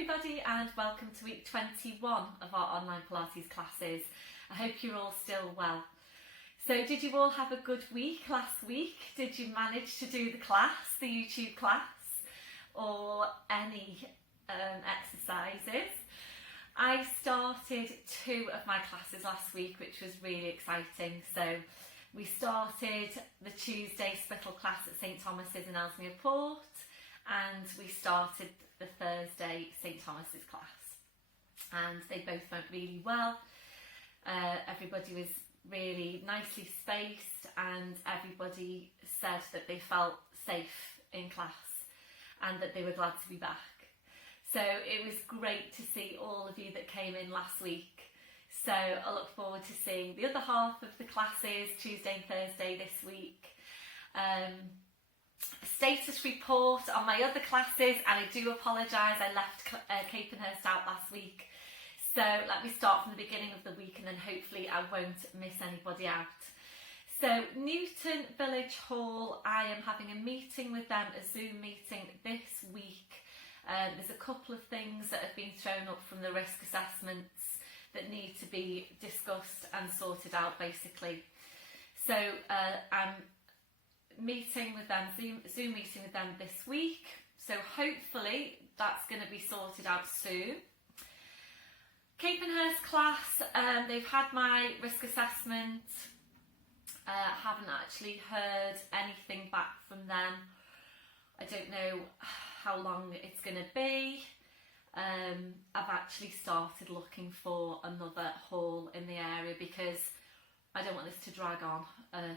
everybody and welcome to week 21 of our online Pilates classes. I hope you're all still well. So did you all have a good week last week? Did you manage to do the class, the YouTube class, or any exercises? I started 2 of my classes last week, which was really exciting. So we started the Tuesday Spittle class at St Thomas's in Ellesmere Port, and we started the Thursday St Thomas's class, and they both went really well. Everybody was really nicely spaced and everybody said that they felt safe in class and that they were glad to be back. So it was great to see all of you that came in last week. So I look forward to seeing the other half of the classes Tuesday and Thursday this week. Status report on my other classes, and I do apologise, I left Capehurst out last week. So let me start from the beginning of the week and then hopefully I won't miss anybody out. So Newton Village Hall, I am having a meeting with them, a Zoom meeting this week. There's a couple of things that have been thrown up from the risk assessments that need to be discussed and sorted out basically. So I'm meeting with them, Zoom meeting with them this week. So hopefully that's going to be sorted out soon. Capehurst class, they've had my risk assessment. Haven't actually heard anything back from them. I don't know how long it's going to be. I've actually started looking for another hall in the area because I don't want this to drag on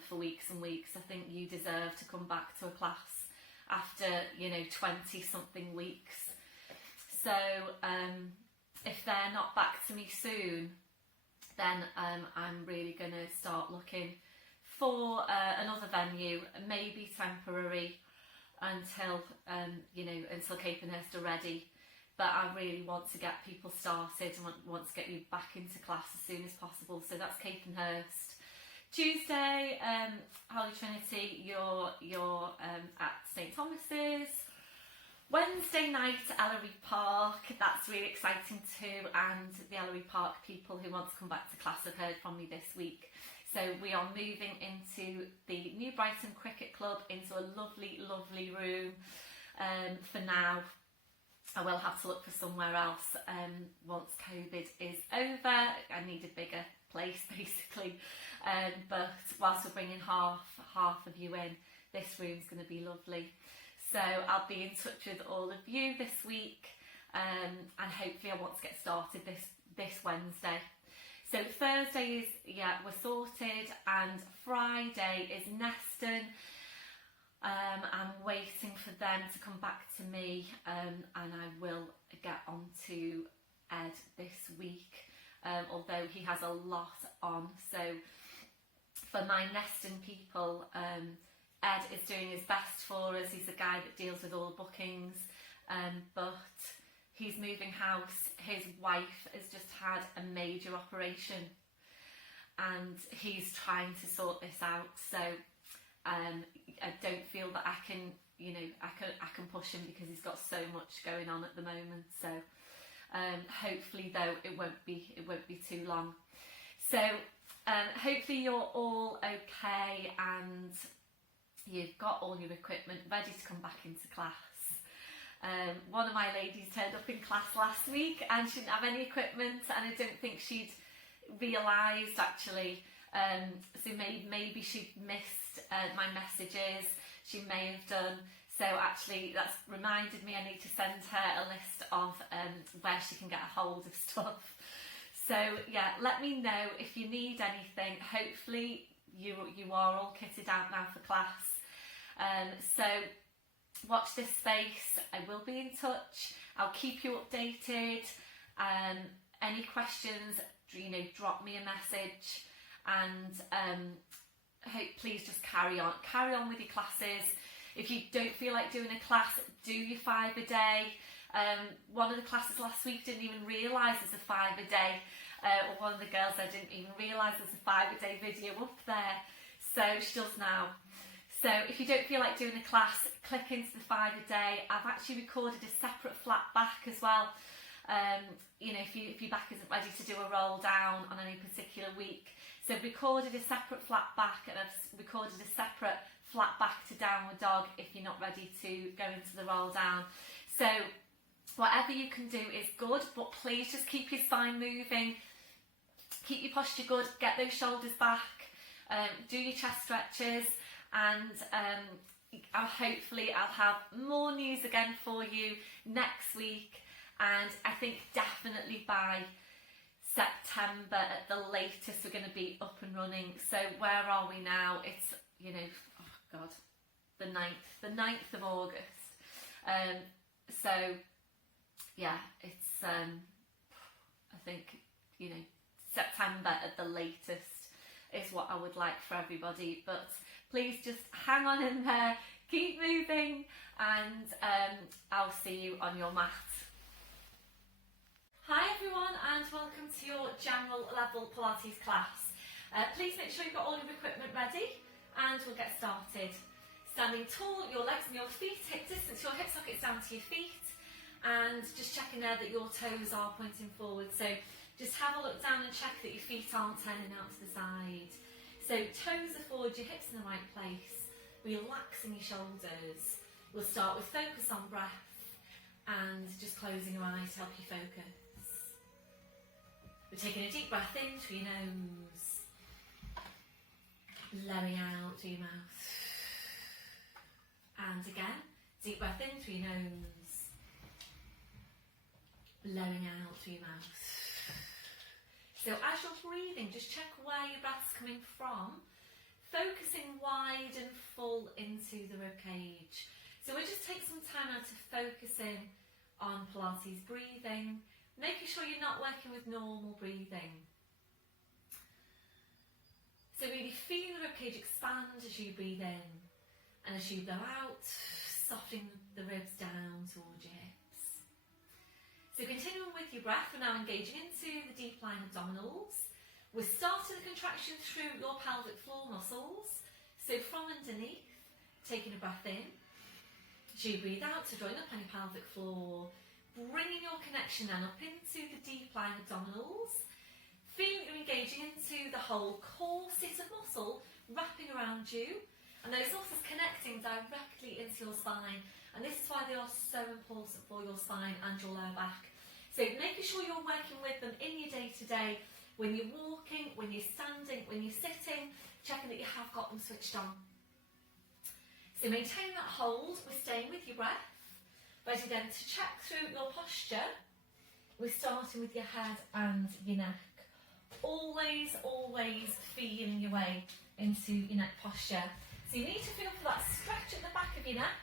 for weeks and weeks. I think you deserve to come back to a class after, 20 something weeks. So if they're not back to me soon, then I'm really going to start looking for another venue, maybe temporary until until Capehurst are ready. But I really want to get people started and want to get you back into class as soon as possible. So that's Capehurst. Tuesday, Holy Trinity, you're at St Thomas's. Wednesday night, Ellery Park, that's really exciting too, and the Ellery Park people who want to come back to class have heard from me this week. So we are moving into the New Brighton Cricket Club, into a lovely, lovely room for now. I will have to look for somewhere else once COVID is over. I need a bigger place basically, but whilst we're bringing half of you in, this room's going to be lovely. So I'll be in touch with all of you this week, and hopefully I want to get started this Wednesday. So Thursday is, we're sorted, and Friday is Neston. I'm waiting for them to come back to me, and I will get on to Ed this week, although he has a lot on. So for my Neston people, Ed is doing his best for us. He's the guy that deals with all the bookings, but he's moving house. His wife has just had a major operation and he's trying to sort this out. So I don't feel that I can push him because he's got so much going on at the moment. So hopefully though it won't be too long. So hopefully you're all okay and you've got all your equipment ready to come back into class. One of my ladies turned up in class last week and she didn't have any equipment, and I don't think she'd realised actually. So maybe she'd missed my messages. She may have done. So actually that's reminded me I need to send her a list of where she can get a hold of stuff. So yeah, let me know if you need anything. Hopefully you are all kitted out now for class. So watch this space. I will be in touch. I'll keep you updated. Any questions, drop me a message, and please just carry on with your classes. If you don't feel like doing a class, do your 5 a day. One of the classes last week didn't even realise there's a 5 a day. Or one of the girls there didn't even realise there's a 5 a day video up there. So she does now. So if you don't feel like doing a class, click into the 5 a day. I've actually recorded a separate flat back as well. You know, if your back isn't ready to do a roll down on any particular week. So I've recorded a separate flat back, and I've recorded a separate flat back to downward dog if you're not ready to go into the roll down. So whatever you can do is good, but please just keep your spine moving, keep your posture good, get those shoulders back, do your chest stretches, and hopefully I'll have more news again for you next week. And I think definitely by September at the latest we're going to be up and running. So where are we now? It's, you know, oh God, the 9th of August. So yeah, it's I think, you know, September at the latest is what I would like for everybody. But please just hang on in there, keep moving, and I'll see you on your mat. Hi everyone, and welcome to your general level Pilates class. Please make sure you've got all your equipment ready, and we'll get started. Standing tall, your legs and your feet hip distance, your hip sockets down to your feet, and just checking there that your toes are pointing forward. So just have a look down and check that your feet aren't turning out to the side. So toes are forward, your hips in the right place, relaxing your shoulders. We'll start with focus on breath and just closing your eyes to help you focus. We're taking a deep breath in through your nose, blowing out through your mouth. And again, deep breath in through your nose, blowing out through your mouth. So as you're breathing, just check where your breath's coming from, focusing wide and full into the ribcage. So we'll just take some time now to focus in on Pilates breathing, making sure you're not working with normal breathing. So really feel the ribcage expand as you breathe in, and as you blow out, softening the ribs down towards your hips. So continuing with your breath, we're now engaging into the deep lying abdominals. We're starting the contraction through your pelvic floor muscles. So from underneath, taking a breath in, as you breathe out to join up on your pelvic floor, bringing your connection then up into the deep lying abdominals. Feeling you're engaging into the whole core sit of muscle wrapping around you, and those muscles connecting directly into your spine. And this is why they are so important for your spine and your lower back. So making sure you're working with them in your day to day, when you're walking, when you're standing, when you're sitting, checking that you have got them switched on. So maintain that hold, we're staying with your breath. Ready then to check through your posture. We're starting with your head and your neck. Always, always feeling your way into your neck posture. So you need to feel for that stretch at the back of your neck.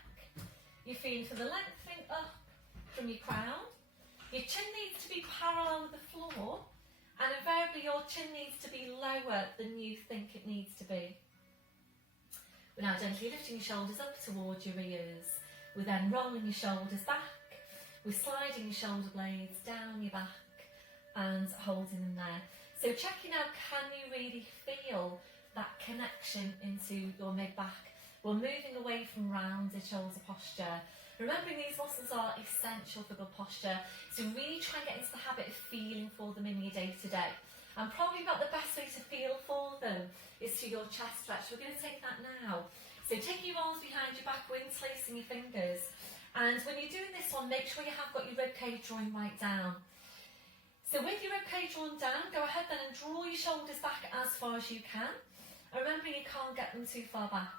You're feeling for the lengthening up from your crown. Your chin needs to be parallel with the floor, and invariably your chin needs to be lower than you think it needs to be. We're now gently lifting your shoulders up towards your ears. We're then rolling your shoulders back, we're sliding your shoulder blades down your back and holding them there. So checking out, can you really feel that connection into your mid-back? We're moving away from rounded shoulder posture. Remembering these muscles are essential for good posture, so really try and get into the habit of feeling for them in your day-to-day. And probably about the best way to feel for them is through your chest stretch. We're going to take that now. So taking your arms behind your back, we're interlacing your fingers. And when you're doing this one, make sure you have got your ribcage drawn right down. So with your ribcage drawn down, go ahead then and draw your shoulders back as far as you can. And remember, you can't get them too far back.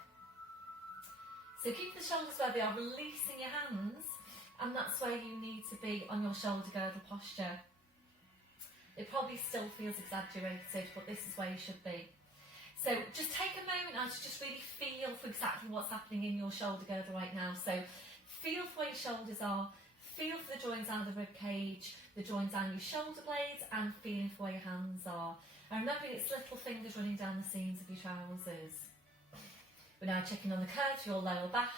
So keep the shoulders where they are, releasing your hands, and that's where you need to be on your shoulder girdle posture. It probably still feels exaggerated, but this is where you should be. So just take a moment now to just really feel for exactly what's happening in your shoulder girdle right now. So feel for where your shoulders are, feel for the joints down the rib cage, the joints down your shoulder blades, and feeling for where your hands are. And remembering it's little fingers running down the seams of your trousers. We're now checking on the curve to your lower back.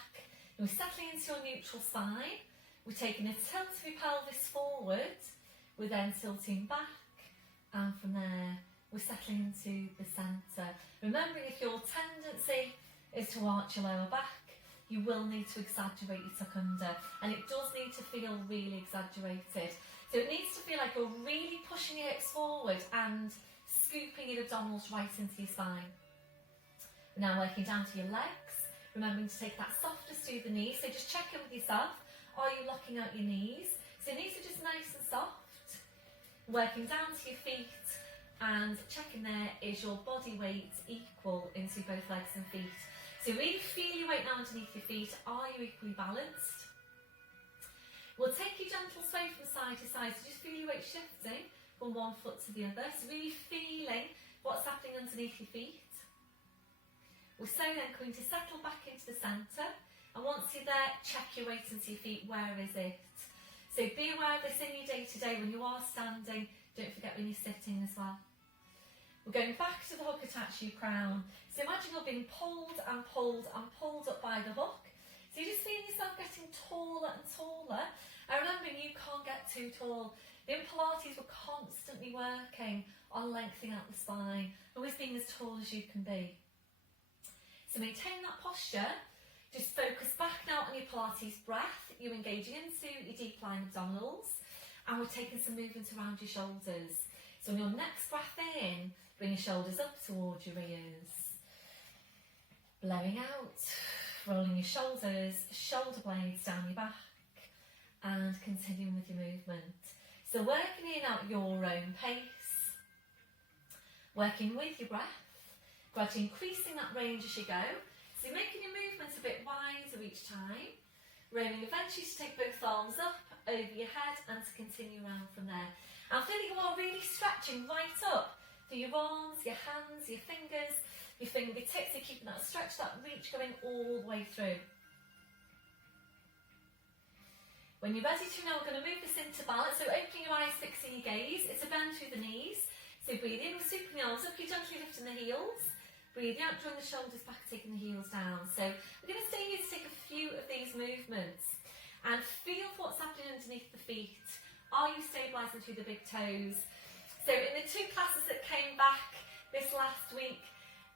And we're settling into your neutral spine. We're taking a tilt of your pelvis forward. We're then tilting back, and from there we're settling into the centre. Remembering if your tendency is to arch your lower back. You will need to exaggerate your tuck under, and it does need to feel really exaggerated. So it needs to feel like you're really pushing your hips forward and scooping your abdominals right into your spine. We're now working down to your legs, remembering to take that softest through the knees. So just check in with yourself. Are you locking out your knees? So your knees are just nice and soft. Working down to your feet and checking there, is your body weight equal into both legs and feet? So really feel your weight now underneath your feet. Are you equally balanced? We'll take your gentle sway from side to side. So just feel your weight shifting from one foot to the other. So really feeling what's happening underneath your feet. We're so then going to settle back into the centre. And once you're there, check your weight into your feet. Where is it? So be aware of this in your day to day. When you are standing, don't forget when you're sitting as well. We're going back to the hook attached to your crown. So imagine you're being pulled and pulled and pulled up by the hook. So you're just feeling yourself getting taller and taller. And remembering you can't get too tall. In Pilates, we're constantly working on lengthening out the spine, always being as tall as you can be. So maintain that posture. Just focus back now on your Pilates breath. You're engaging into your deep lying abdominals. And we're taking some movement around your shoulders. So on your next breath in, bring your shoulders up towards your ears. Blowing out, rolling your shoulders, shoulder blades down your back, and continuing with your movement. So working in at your own pace, working with your breath, gradually increasing that range as you go. So you're making your movements a bit wider each time, rolling eventually to take both arms up over your head and to continue around from there. And feeling you are really stretching right up through your arms, your hands, your fingers, your fingertips. You're keeping that stretch, that reach going all the way through. When you're ready to now, we're going to move this into balance. So opening your eyes, fixing your gaze. It's a bend through the knees. So breathe in, we're sweeping the arms up, you're gently lifting the heels. Breathe out, drawing the shoulders back, taking the heels down. So we're going to stay here to take a few of these movements and feel what's happening underneath the feet. Are you stabilising through the big toes? So in the two classes that came back this last week,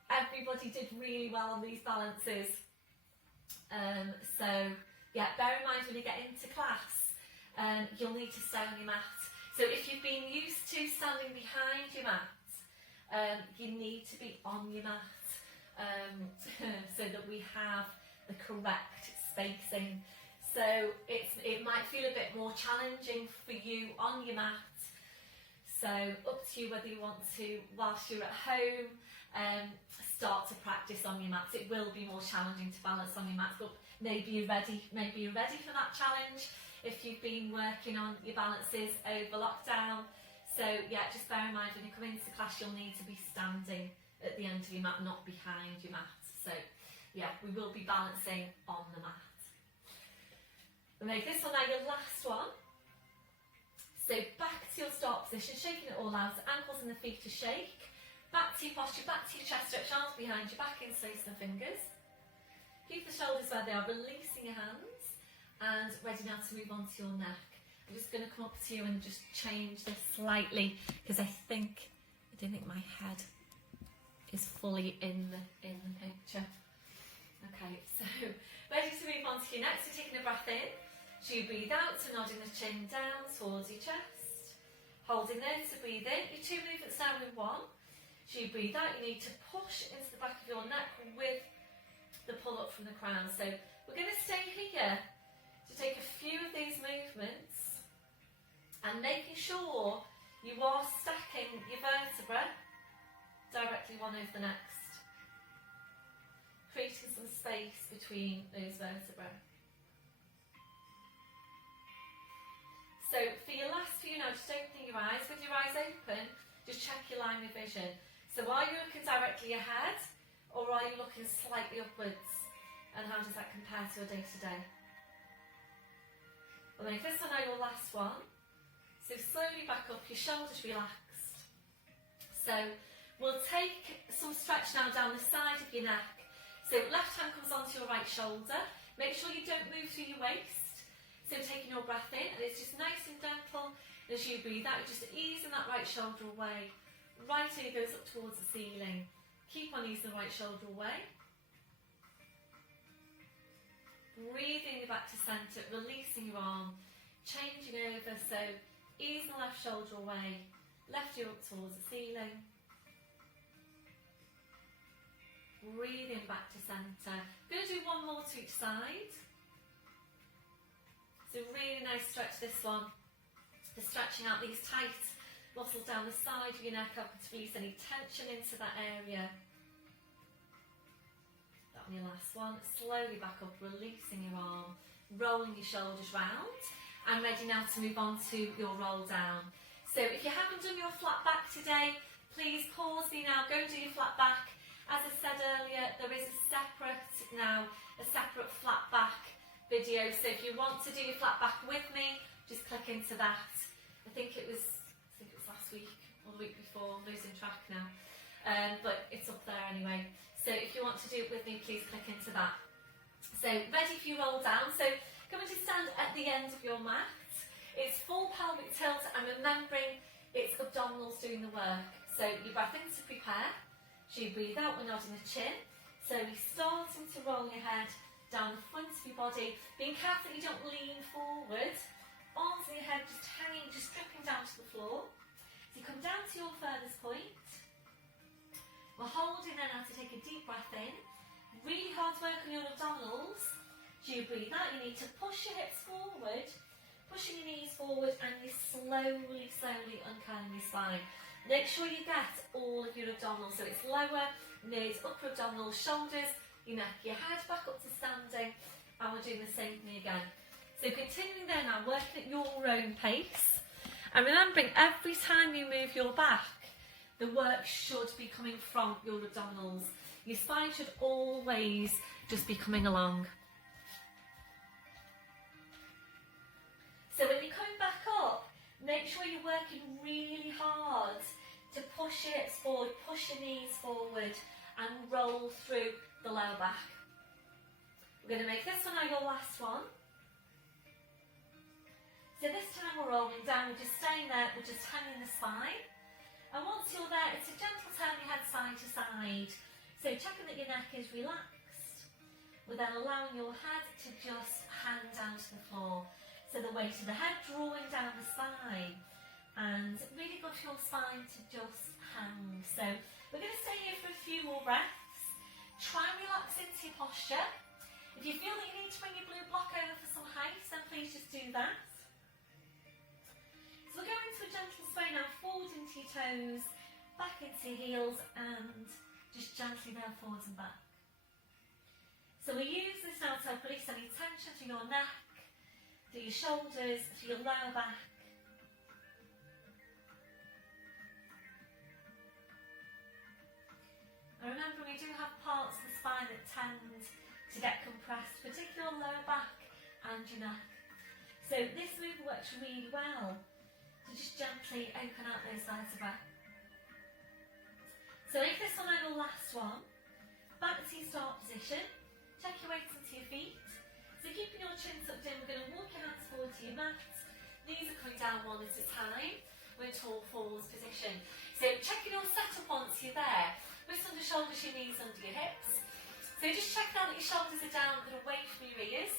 everybody did really well on these balances. So yeah, bear in mind when you get into class, you'll need to stay on your mat. So if you've been used to standing behind your mat, you need to be on your mat so that we have the correct spacing. So it might feel a bit more challenging for you on your mat. So up to you whether you want to, whilst you're at home, start to practice on your mats. It will be more challenging to balance on your mats, but maybe you're ready for that challenge if you've been working on your balances over lockdown. So yeah, just bear in mind when you come into class, you'll need to be standing at the end of your mat, not behind your mat. So yeah, we will be balancing on the mat. We'll make this one now your last one. So back to your start position, shaking it all out, ankles and the feet to shake. Back to your posture, back to your chest, stretch arms behind your back, interlace the fingers. Keep the shoulders where they are, releasing your hands, and ready now to move on to your neck. I'm just going to come up to you and just change this slightly because I don't think my head is fully in the picture. Okay, so ready to move on to your neck. So taking a breath in, so you breathe out, so nodding the chin down towards your chest, holding there to breathe in. Your two movements down with one. So you breathe out, you need to push into the back of your neck with the pull up from the crown. So we're going to stay here to take a few of these movements and making sure you are stacking your vertebrae directly one over the next, creating some space between those vertebrae. So for your last few now, just opening your eyes. With your eyes open, just check your line of vision. So are you looking directly ahead, or are you looking slightly upwards? And how does that compare to your day to day? Well, then if this one now your last one, so slowly back up, your shoulders relaxed. So we'll take some stretch now down the side of your neck. So left hand comes onto your right shoulder. Make sure you don't move through your waist. So taking your breath in, and it's just nice and gentle. And as you breathe out, just easing that right shoulder away. Right ear goes up towards the ceiling. Keep on easing the right shoulder away. Breathing back to centre, releasing your arm, changing over, so ease the left shoulder away, left ear up towards the ceiling. Breathing back to centre. I'm going to do one more to each side. So really nice stretch this one. Just stretching out these tight muscles down the side of your neck up to release any tension into that area. That one, your last one. Slowly back up, releasing your arm, rolling your shoulders round. And ready now to move on to your roll down. So if you haven't done your flat back today, please pause me now, go and do your flat back. As I said earlier, there is a separate flat back video, so if you want to do your flat back with me, just click into that. I think it was last week or the week before, I'm losing track now, but it's up there anyway. So if you want to do it with me, please click into that. So ready for your roll down. So come and just stand at the end of your mat. It's full pelvic tilt, and remembering it's abdominals doing the work. So you breath in to prepare. So you breathe out, we're nodding the chin. So you're starting to roll your head down the front of your body, being careful that you don't lean forward. Arms in your head just hanging, just dripping down to the floor. So you come down to your furthest point. We're holding there now to take a deep breath in. Really hard work on your abdominals. So you breathe out, you need to push your hips forward, pushing your knees forward, and you're slowly uncurling your spine. Make sure you get all of your abdominals, so it's lower, knees, upper abdominals, shoulders, your neck, your head back up to standing, and we're doing the same thing again. So continuing there now, working at your own pace, and remembering every time you move your back, the work should be coming from your abdominals. Your spine should always just be coming along. So when you're coming back up, make sure you're working really hard to push your hips forward, push your knees forward, and roll through the lower back. We're going to make this one our your last one. So this time we're rolling down, we're just staying there, we're just hanging the spine. And once you're there, it's a gentle turn your head side to side. So checking that your neck is relaxed. We're then allowing your head to just hang down to the floor. So the weight of the head drawing down the spine, and really good for your spine to just hang. So we're going to stay here for a few more breaths. Try and relax into your posture. If you feel that you need to bring your blue block over for some height, then please just do that. So we'll go into a gentle sway now, forward into your toes, back into your heels, and just gently there forwards and back. So we use this now to release any tension to your neck, to your shoulders, to your lower back. And remember, we do have parts of the spine that tend to get compressed, particularly your lower back and your neck. So this move works really well to just gently open out those vertebrae. So make this one our last one. Back to your start position. Check your weight into your feet. So keeping your chin tucked in, we're going to walk your hands forward to your mat. Knees are coming down one at a time. We're in tall falls position. So checking your setup once you're there. Wrists under shoulders, your knees under your hips. So just check now that your shoulders are down and away from your ears.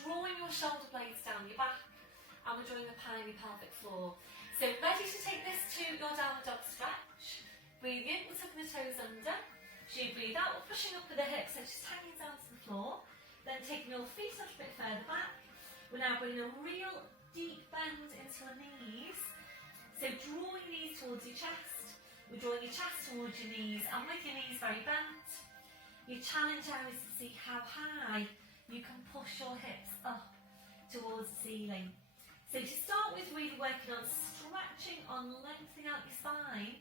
Drawing your shoulder blades down your back. And we're drawing the pan in your pelvic floor. So ready to take this to your downward dog stretch. Breathe in, we're tucking the toes under. So you breathe out, we're pushing up with the hips, so just hanging down to the floor. Then taking your feet a little bit further back. We're now bringing a real deep bend into your knees. So drawing your knees towards your chest. We're drawing your chest towards your knees, and with your knees very bent, your challenge now is to see how high you can push your hips up towards the ceiling. So to start with, really working on stretching, on lengthening out your spine.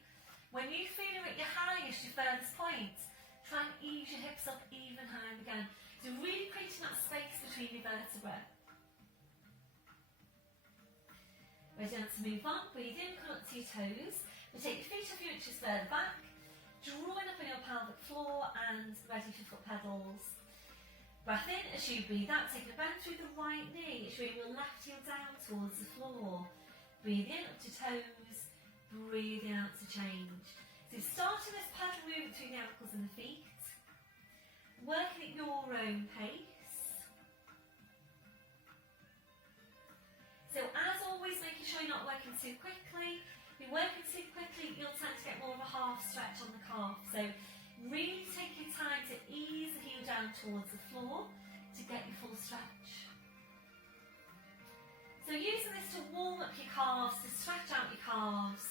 When you feel you're at your highest, your furthest point, try and ease your hips up even higher again. So really creating that space between your vertebrae. Ready now to move on. Breathe in, come up to your toes. We'll take your feet a few inches further back, drawing up on your pelvic floor and ready for foot pedals. Breath in as you breathe out, taking a bend through the right knee, showing your left heel down towards the floor. Breathe in up to toes, breathing out to change. So starting this pedal movement between the ankles and the feet, working at your own pace. So as always, making sure you're not working too quickly. If you're working too quickly, you'll tend to get more of a half stretch on the calf. So really take your time to ease the heel down towards the floor to get your full stretch. So using this to warm up your calves, to stretch out your calves,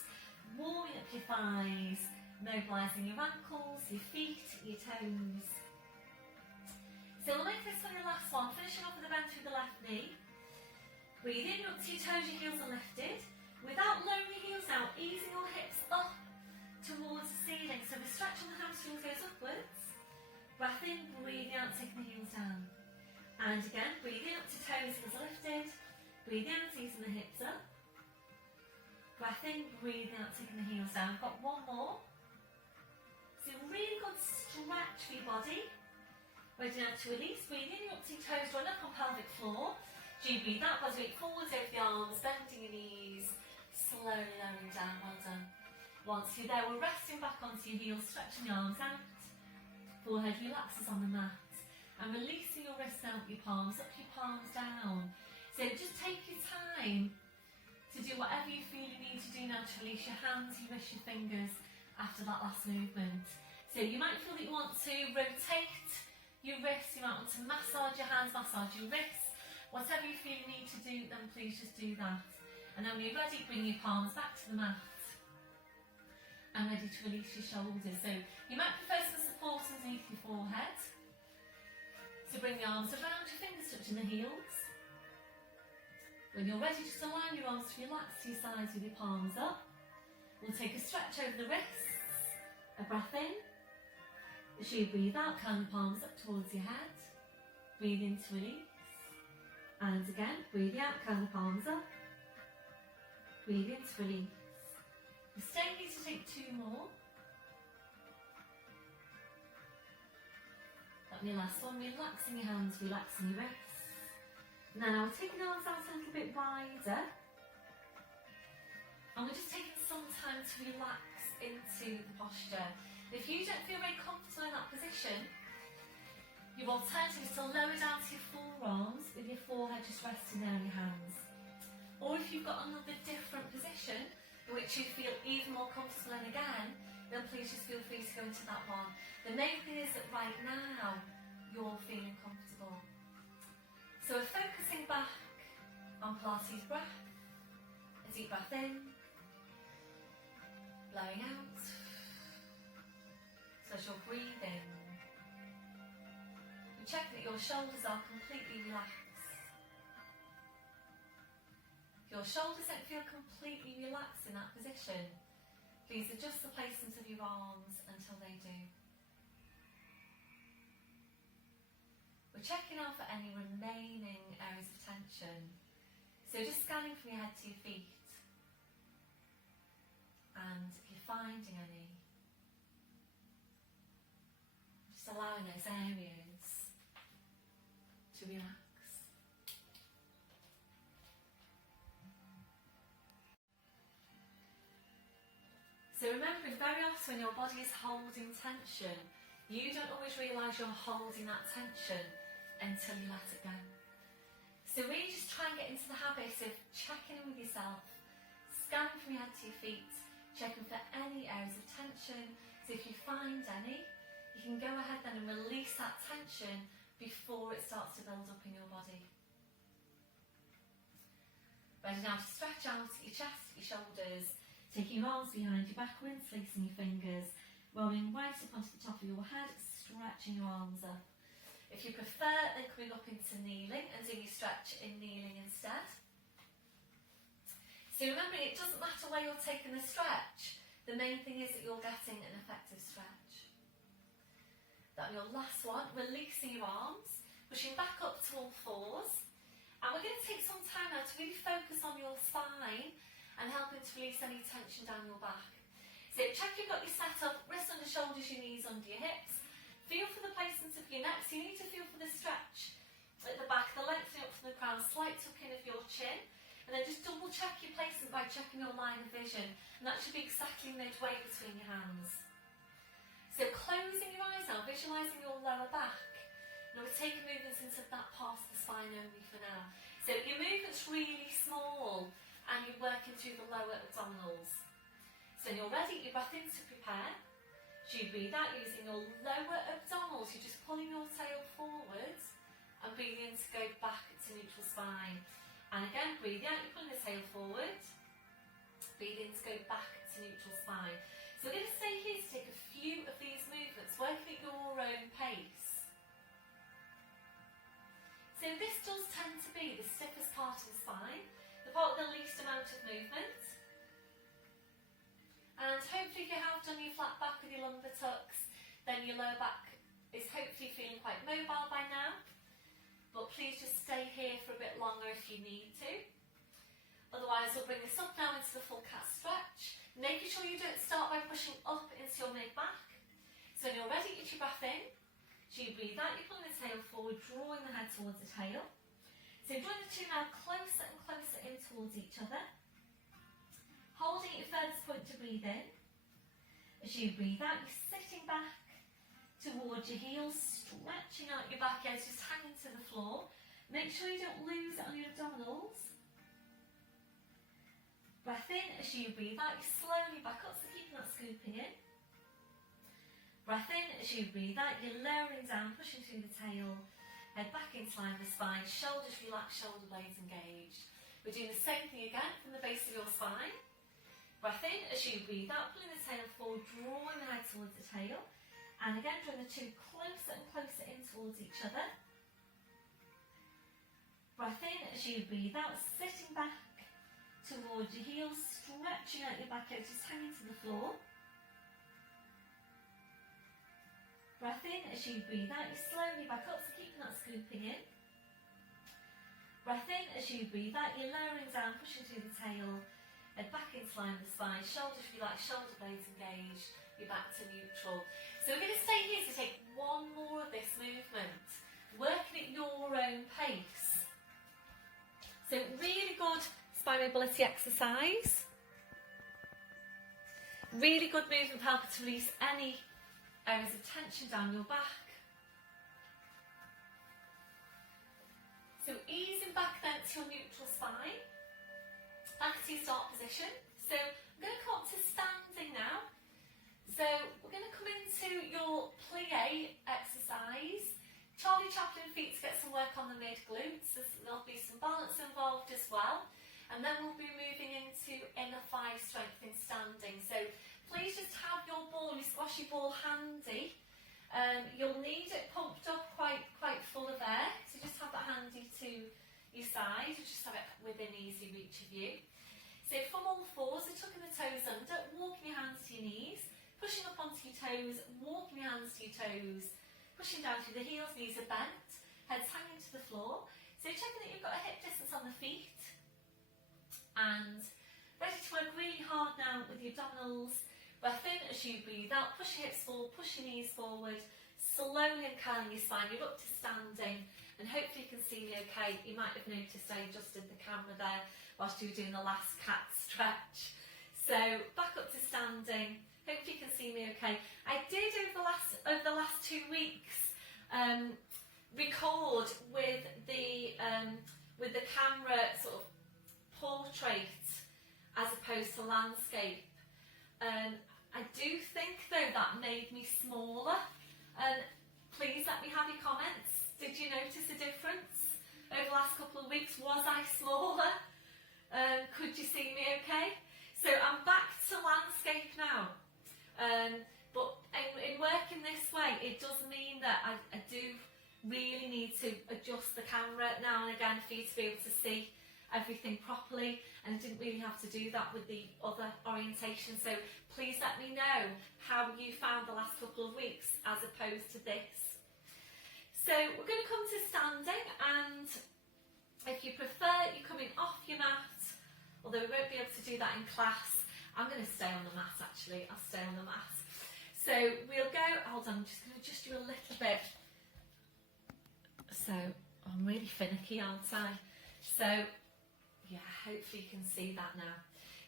warming up your thighs, mobilising your ankles, your feet, your toes. So we'll make this one your last one, finishing off with a bend through the left knee. Breathe in, up to your toes, your heels are lifted. Without lowering your heels out, easing your hips up towards the ceiling. So the stretch on the hamstrings goes upwards. Breath in, breathing out, taking the heels down. And again, breathe in, up to toes, heels are lifted. Breathe out, easing the hips up. Breath in, breathe out, taking the heels down. Got one more. So really good stretch for your body. Ready now to release. Breathe in, up to your toes, run up on pelvic floor. Do you breathe out, body weight forwards over the arms, bending your knees, slowly lowering down, well done. Once you're there, we're resting back onto your heels, stretching the arms out. Forehead relaxes on the mat. And releasing your wrists out, your palms, up your palms down. So just take your time to do whatever you feel you need to do now to release your hands, your wrists, your fingers after that last movement. So you might feel that you want to rotate your wrists, you might want to massage your hands, massage your wrists. Whatever you feel you need to do, then please just do that. And then when you're ready, bring your palms back to the mat. And ready to release your shoulders. So you might prefer some support underneath your forehead. So bring the arms around, your fingers touching the heels. When you're ready, just allow your arms to relax to your sides with your palms up. We'll take a stretch over the wrists. A breath in. As you breathe out, curl the palms up towards your head. Breathe in to release. And again, breathe out, curl the palms up. Breathe in to release. We're staying here to take two more. That'll be your last one. Relaxing your hands, relaxing your wrists. Now, taking the arms out a little bit wider. And we're just taking some time to relax into the posture. If you don't feel very comfortable in that position, your alternative is to lower down to your forearms with your forehead just resting there in your hands. Or if you've got another different position in which you feel even more comfortable in again, then please just feel free to go into that one. The main thing is that right now, you're feeling comfortable. So we're focusing back on Pilates breath. A deep breath in, blowing out. So as you're breathing, you check that your shoulders are completely relaxed. If your shoulders don't feel completely relaxed in that position, please adjust the placement of your arms until they do. We're checking out for any remaining areas of tension. So just scanning from your head to your feet. And if you're finding any, just allowing those areas to relax. So remembering, very often when your body is holding tension, you don't always realise you're holding that tension until you let it go. So really just try and get into the habit of checking in with yourself, scanning from your head to your feet, checking for any areas of tension. So if you find any, you can go ahead then and release that tension before it starts to build up in your body. Ready now to stretch out your chest, your shoulders, taking your arms behind your back, interlacing your fingers, rolling right up onto the top of your head, stretching your arms up. If you prefer, then coming up into kneeling and doing your stretch in kneeling instead. So remembering, it doesn't matter where you're taking the stretch, the main thing is that you're getting an effective stretch. That'll be your last one, releasing your arms, pushing back up to all fours. And we're going to take some time now to really focus on your spine and helping to release any tension down your back. So check you've got your setup, wrists under shoulders, your knees under your hips. Feel for the placement of your neck, so you need to feel for the stretch at the back, the lengthening up from the crown, slight tuck in of your chin, and then just double check your placement by checking your line of vision, and that should be exactly midway between your hands. So closing your eyes now, visualising your lower back. Now we're taking movements into that part of the spine only for now. So your movement's really small and you're working through the lower abdominals. So when you're ready, you breath in to prepare. So you breathe out using your lower abdominals. You're just pulling your tail forwards and breathing in to go back to neutral spine. And again, breathe out, you're pulling the tail forward. Breathe in to go back to neutral spine. So we're going to stay here to take a few of these movements, working at your own pace. So this does tend to be the stiffest part of the spine, the part with the least amount of movement. And hopefully if you have done your flat back with your lumbar tucks, then your lower back is hopefully feeling quite mobile by now. But please just stay here for a bit longer if you need to. Otherwise we'll bring this up now into the full cat stretch, making sure you don't start by pushing up into your mid-back. So when you're ready, get your breath in. So you breathe out, you're pulling the tail forward, drawing the head towards the tail. So drawing the two now closer and closer in towards each other. Holding at your furthest point to breathe in. As you breathe out, you're sitting back towards your heels, stretching out your back edge, just hanging to the floor. Make sure you don't lose it on your abdominals. Breath in, as you breathe out, you slowly back up, so keeping that scooping in. Breath in, as you breathe out, you're lowering down, pushing through the tail. Head back into line with the spine, shoulders relaxed, shoulder blades engaged. We're doing the same thing again from the base of your spine. Breath in, as you breathe out, pulling the tail forward, drawing the head towards the tail. And again, drawing the two closer and closer in towards each other. Breath in, as you breathe out, sitting back towards your heels, stretching out your back edge, just hanging to the floor. Breath in, as you breathe out, you slowly back up, so keeping that scooping in. Breath in, as you breathe out, you're lowering down, pushing through the tail. Head back into line with the spine, shoulders relaxed, shoulder blades engaged. You're back to neutral. So we're going to stay here to take one more of this movement, working at your own pace. So really good spine mobility exercise. Really good movement for helping to release any areas of tension down your back. So easing back then to your neutral spine. Back to your start position. So I'm going to come up to standing now. So we're going to come into your plie exercise. Charlie Chaplin feet to get some work on the mid glutes. There'll be some balance involved as well. And then we'll be moving into inner thigh strength in standing. So please just have your ball, your squashy ball handy. You'll need it pumped up quite full of air. So just have that handy to your side. Just have it within easy reach of you. So from all fours, so tucking the toes under, walking your hands to your knees, pushing up onto your toes, walking your hands to your toes, pushing down through the heels, knees are bent, heads hanging to the floor. So checking that you've got a hip distance on the feet. And ready to work really hard now with your abdominals. Breath in as you breathe out, push your hips forward, push your knees forward, slowly uncurling your spine. You're up to standing, and hopefully you can see me okay. You might have noticed I adjusted the camera there whilst you were doing the last cat stretch. So back up to standing. Hopefully you can see me okay. I did over the last 2 weeks record with the camera sort of portrait as opposed to landscape. I do think though that made me smaller. Please let me have your comments. Did you notice a difference over the last couple of weeks? Was I smaller? Could you see me okay? So I'm back to landscape now. But in working this way, it does mean that I do really need to adjust the camera now and again for you to be able to see everything properly, and I didn't really have to do that with the other orientation. So please let me know how you found the last couple of weeks as opposed to this. So we're going to come to standing, and if you prefer, you're coming off your mat, although we won't be able to do that in class. I'm going to stay on the mat actually, I'll stay on the mat. So we'll go, hold on, I'm just going to adjust you a little bit. So I'm really finicky, aren't I? So yeah, hopefully you can see that now.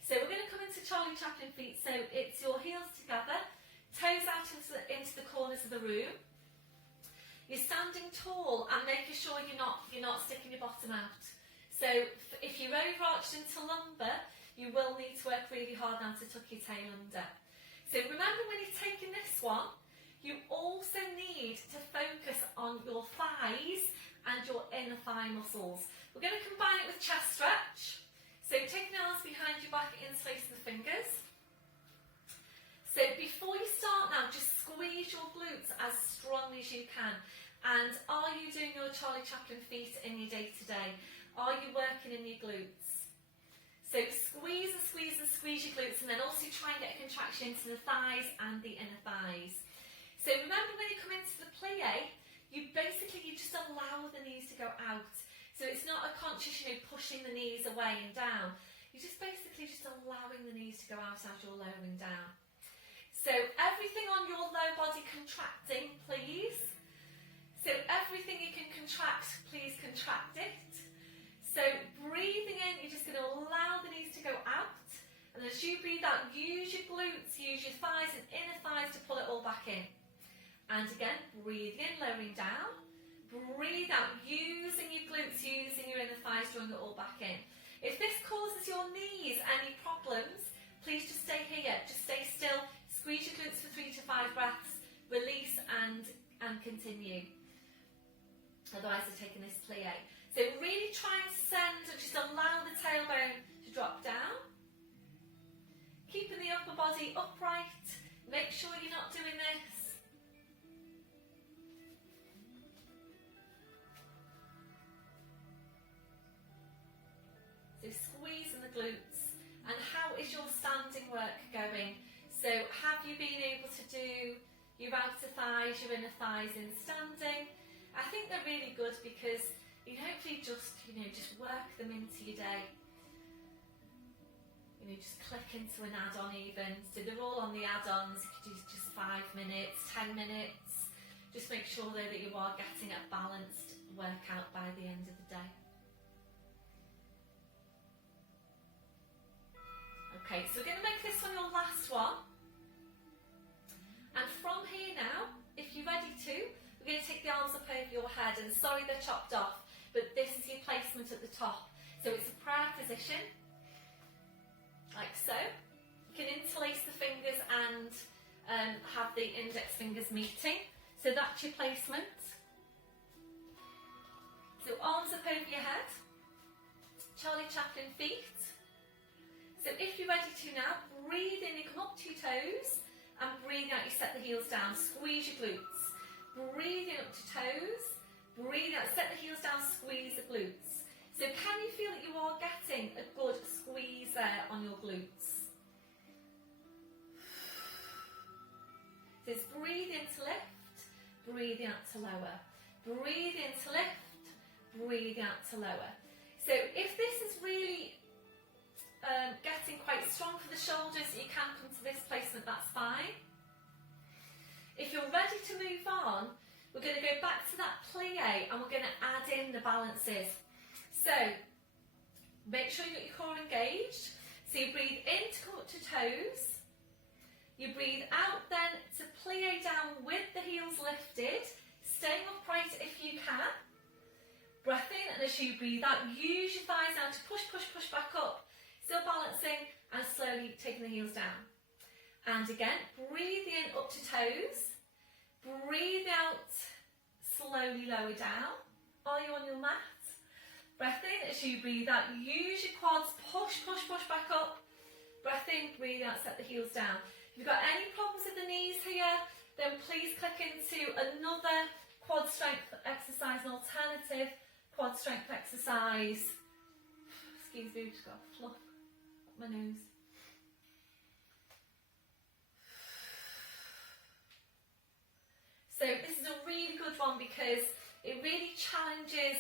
So we're going to come into Charlie Chaplin feet. So it's your heels together, toes out into the corners of the room. You're standing tall and making sure you're not sticking your bottom out. So if you're overarched into lumbar, you will need to work really hard now to tuck your tail under. So remember, when you're taking this one, you also need to focus on your thighs and your inner thigh muscles. We're going to combine it with chest stretch. So taking your arms behind your back, interlacing the fingers. So before you start now, just squeeze your glutes as strongly as you can. And are you doing your Charlie Chaplin feet in your day-to-day? Are you working in your glutes? So squeeze and squeeze and squeeze your glutes, and then also try and get a contraction into the thighs and the inner thighs. So remember, when you come into the plie, you just allow the knees to go out. So it's not a conscious, pushing the knees away and down. You're just allowing the knees to go out as you're lowering down. So everything on your lower body contracting, please. So everything you can contract, please contract it. So breathing in, you're just going to allow the knees to go out. And as you breathe out, use your glutes, use your thighs and inner thighs to pull it all back in. And again, breathe in, lowering down. Breathe out, using your glutes, using your inner thighs, drawing it all back in. If this causes your knees any problems, please just stay here, just stay still. Squeeze your glutes for 3 to 5 breaths, release and continue. Otherwise they're taking this plie. So really try and send, or just allow the tailbone to drop down. Keeping the upper body upright. Make sure you're not doing this. So squeezing the glutes. And how is your standing work going? So have you been able to do your outer thighs, your inner thighs in standing? I think they're really good because you hopefully just work them into your day. Just click into an add-on even. So they're all on the add-ons. You could do just 5 minutes, 10 minutes. Just make sure though that you are getting a balanced workout by the end of the day. Okay, so we're going to make this one your last one. And from here now, if you're ready to, we're going to take the arms up over your head. And sorry they're chopped off, but this is your placement at the top. So it's a prayer position, like so. You can interlace the fingers and have the index fingers meeting. So that's your placement. So arms up over your head, Charlie Chaplin feet. So if you're ready to now, breathe in, you come up to your toes, and breathe out, you set the heels down, squeeze your glutes. Breathe in up to toes, breathe out, set the heels down, squeeze the glutes. So can you feel that you are getting a good squeeze there on your glutes? So it's breathe in to lift, breathe out to lower. Breathe in to lift, breathe out to lower. So if this is really getting quite strong for the shoulders, you can come to this placement, that's fine. If you're ready to move on, we're going to go back to that plie and we're going to add in the balances. So make sure you've got your core engaged. So you breathe in to come up to toes. You breathe out then to plie down with the heels lifted, staying upright if you can. Breath in, and as you breathe out, use your thighs now to push, push, push back up. Still balancing and slowly taking the heels down. And again, breathe in up to toes. Breathe out, slowly lower down. Are you on your mat? Breath in as you breathe out. Use your quads, push, push, push back up. Breath in, breathe out, set the heels down. If you've got any problems with the knees here, then please click into another quad strength exercise, an alternative quad strength exercise. Excuse me, I've just got a fluff up my nose. So this is a really good one because it really challenges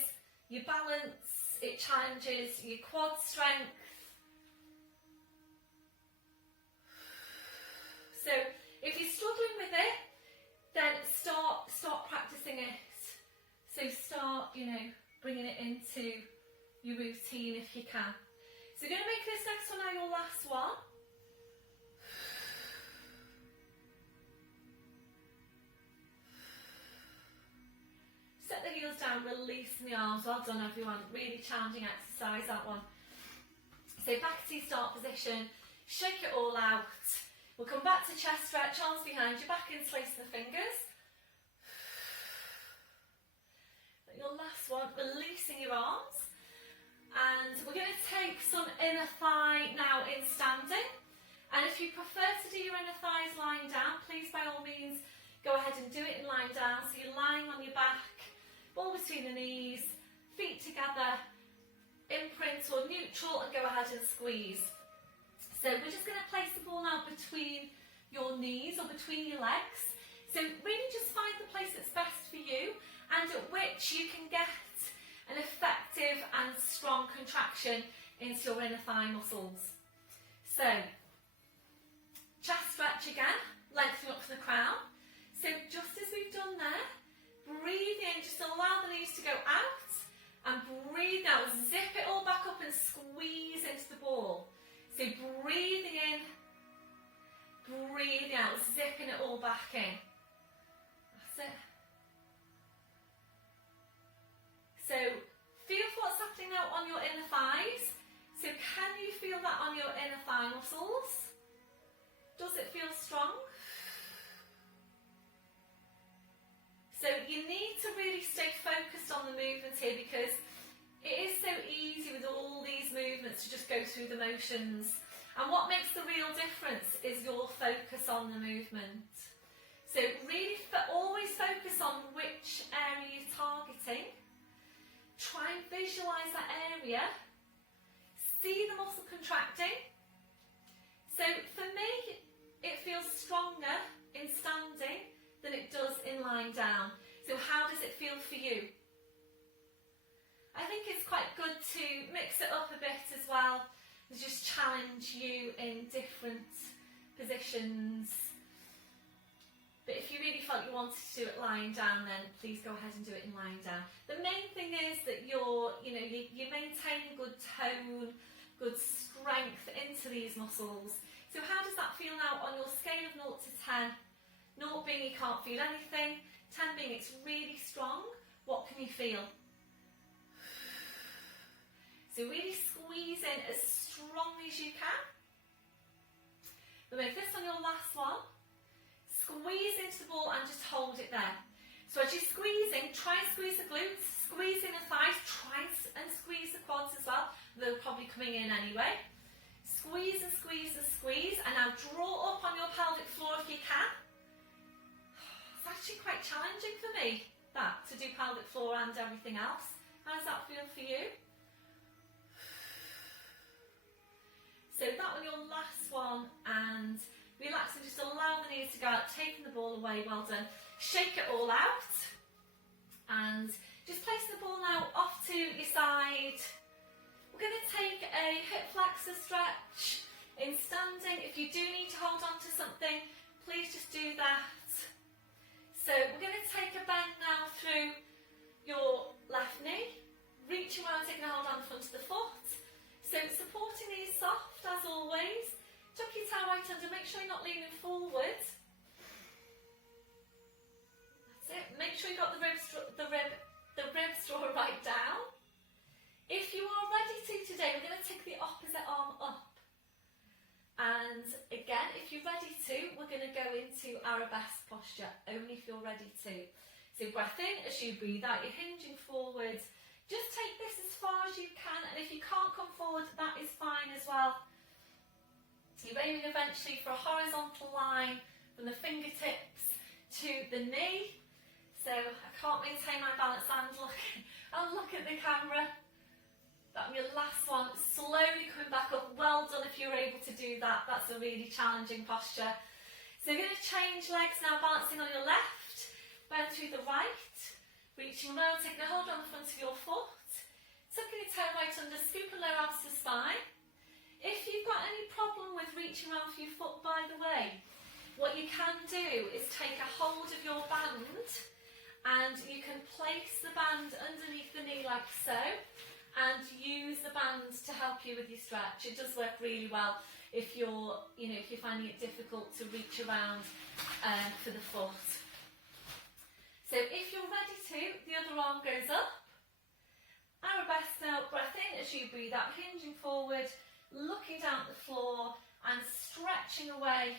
your balance, it challenges your quad strength. So if you're struggling with it, then start practicing it. So start, bringing it into your routine if you can. So we're going to make this next one now your last one. Set the heels down, releasing the arms. Well done everyone, really challenging exercise that one. So back to start position, shake it all out. We'll come back to chest stretch, arms behind your back, interlacing the fingers. Your last one, releasing your arms. And we're going to take some inner thigh now in standing. And if you prefer to do your inner thighs lying down, please by all means go ahead and do it in lying down. So you're lying on your back, ball between the knees, feet together, imprint or neutral, and go ahead and squeeze. So we're just going to place the ball now between your knees or between your legs. So really just find the place that's best for you and at which you can get an effective and strong contraction into your inner thigh muscles. So, chest stretch again, lengthening up from the crown. So just as we've done there, breathe in, just allow the knees to go out, and breathe out, zip it all back up and squeeze into the ball. So breathing in, breathing out, zipping it all back in. That's it. So feel what's happening now on your inner thighs. So can you feel that on your inner thigh muscles? Does it feel strong? So you need to really stay focused on the movements here, because it is so easy with all these movements to just go through the motions. And what makes the real difference is your focus on the movement. So really always focus on which area you're targeting. Try and visualise that area, see the muscle contracting. So for me, it feels stronger in standing than it does in lying down. So how does it feel for you? I think it's quite good to mix it up a bit as well, and just challenge you in different positions. But if you really felt you wanted to do it lying down, then please go ahead and do it in lying down. The main thing is that you're maintaining good tone, good strength into these muscles. So how does that feel now on your scale of 0 to 10? 0 being you can't feel anything, 10 being it's really strong. What can you feel? So really squeeze in as strongly as you can. Then make this on your last one. Squeeze into the ball and just hold it there. So as you're squeezing, try and squeeze the glutes, squeeze in the thighs, try and squeeze the quads as well. They're probably coming in anyway. Squeeze and squeeze and squeeze, and now draw up on your pelvic floor if you can. It's actually quite challenging for me, that, to do pelvic floor and everything else. How does that feel for you? So that one, your last one, and relax and just allow the knees to go out, taking the ball away, well done. Shake it all out, and just place the ball now off to your side. We're going to take a hip flexor stretch in standing. If you do need to hold on to something, please just do that. So we're going to take a bend now through your left knee, reach around, taking a hold on the front of the foot. So supporting these soft as always. Tuck your toe right under, make sure you're not leaning forward. That's it. Make sure you've got the rib straw right down. If you are ready to today, we're going to take the opposite arm up. And again, if you're ready to, we're going to go into arabesque posture, only if you're ready to. So breath in, as you breathe out, you're hinging forward. Just take this as far as you can, and if you can't come forward, that is fine as well. You're aiming eventually for a horizontal line from the fingertips to the knee. So I can't maintain my balance and look at the camera. That'll be your last one. Slowly coming back up. Well done if you're able to do that. That's a really challenging posture. So you're going to change legs now, balancing on your left, bend through the right, reaching around, taking a hold on the front of your foot, tucking your toe right under, scooping lower abs to spine. If you've got any problem with reaching around for your foot, by the way, what you can do is take a hold of your band, and you can place the band underneath the knee like so, and use the band to help you with your stretch. It does work really well if you're finding it difficult to reach around for the foot. So if you're ready to, the other arm goes up. Arabesque now, breath in as you breathe out, hinging forward, looking down at the floor and stretching away.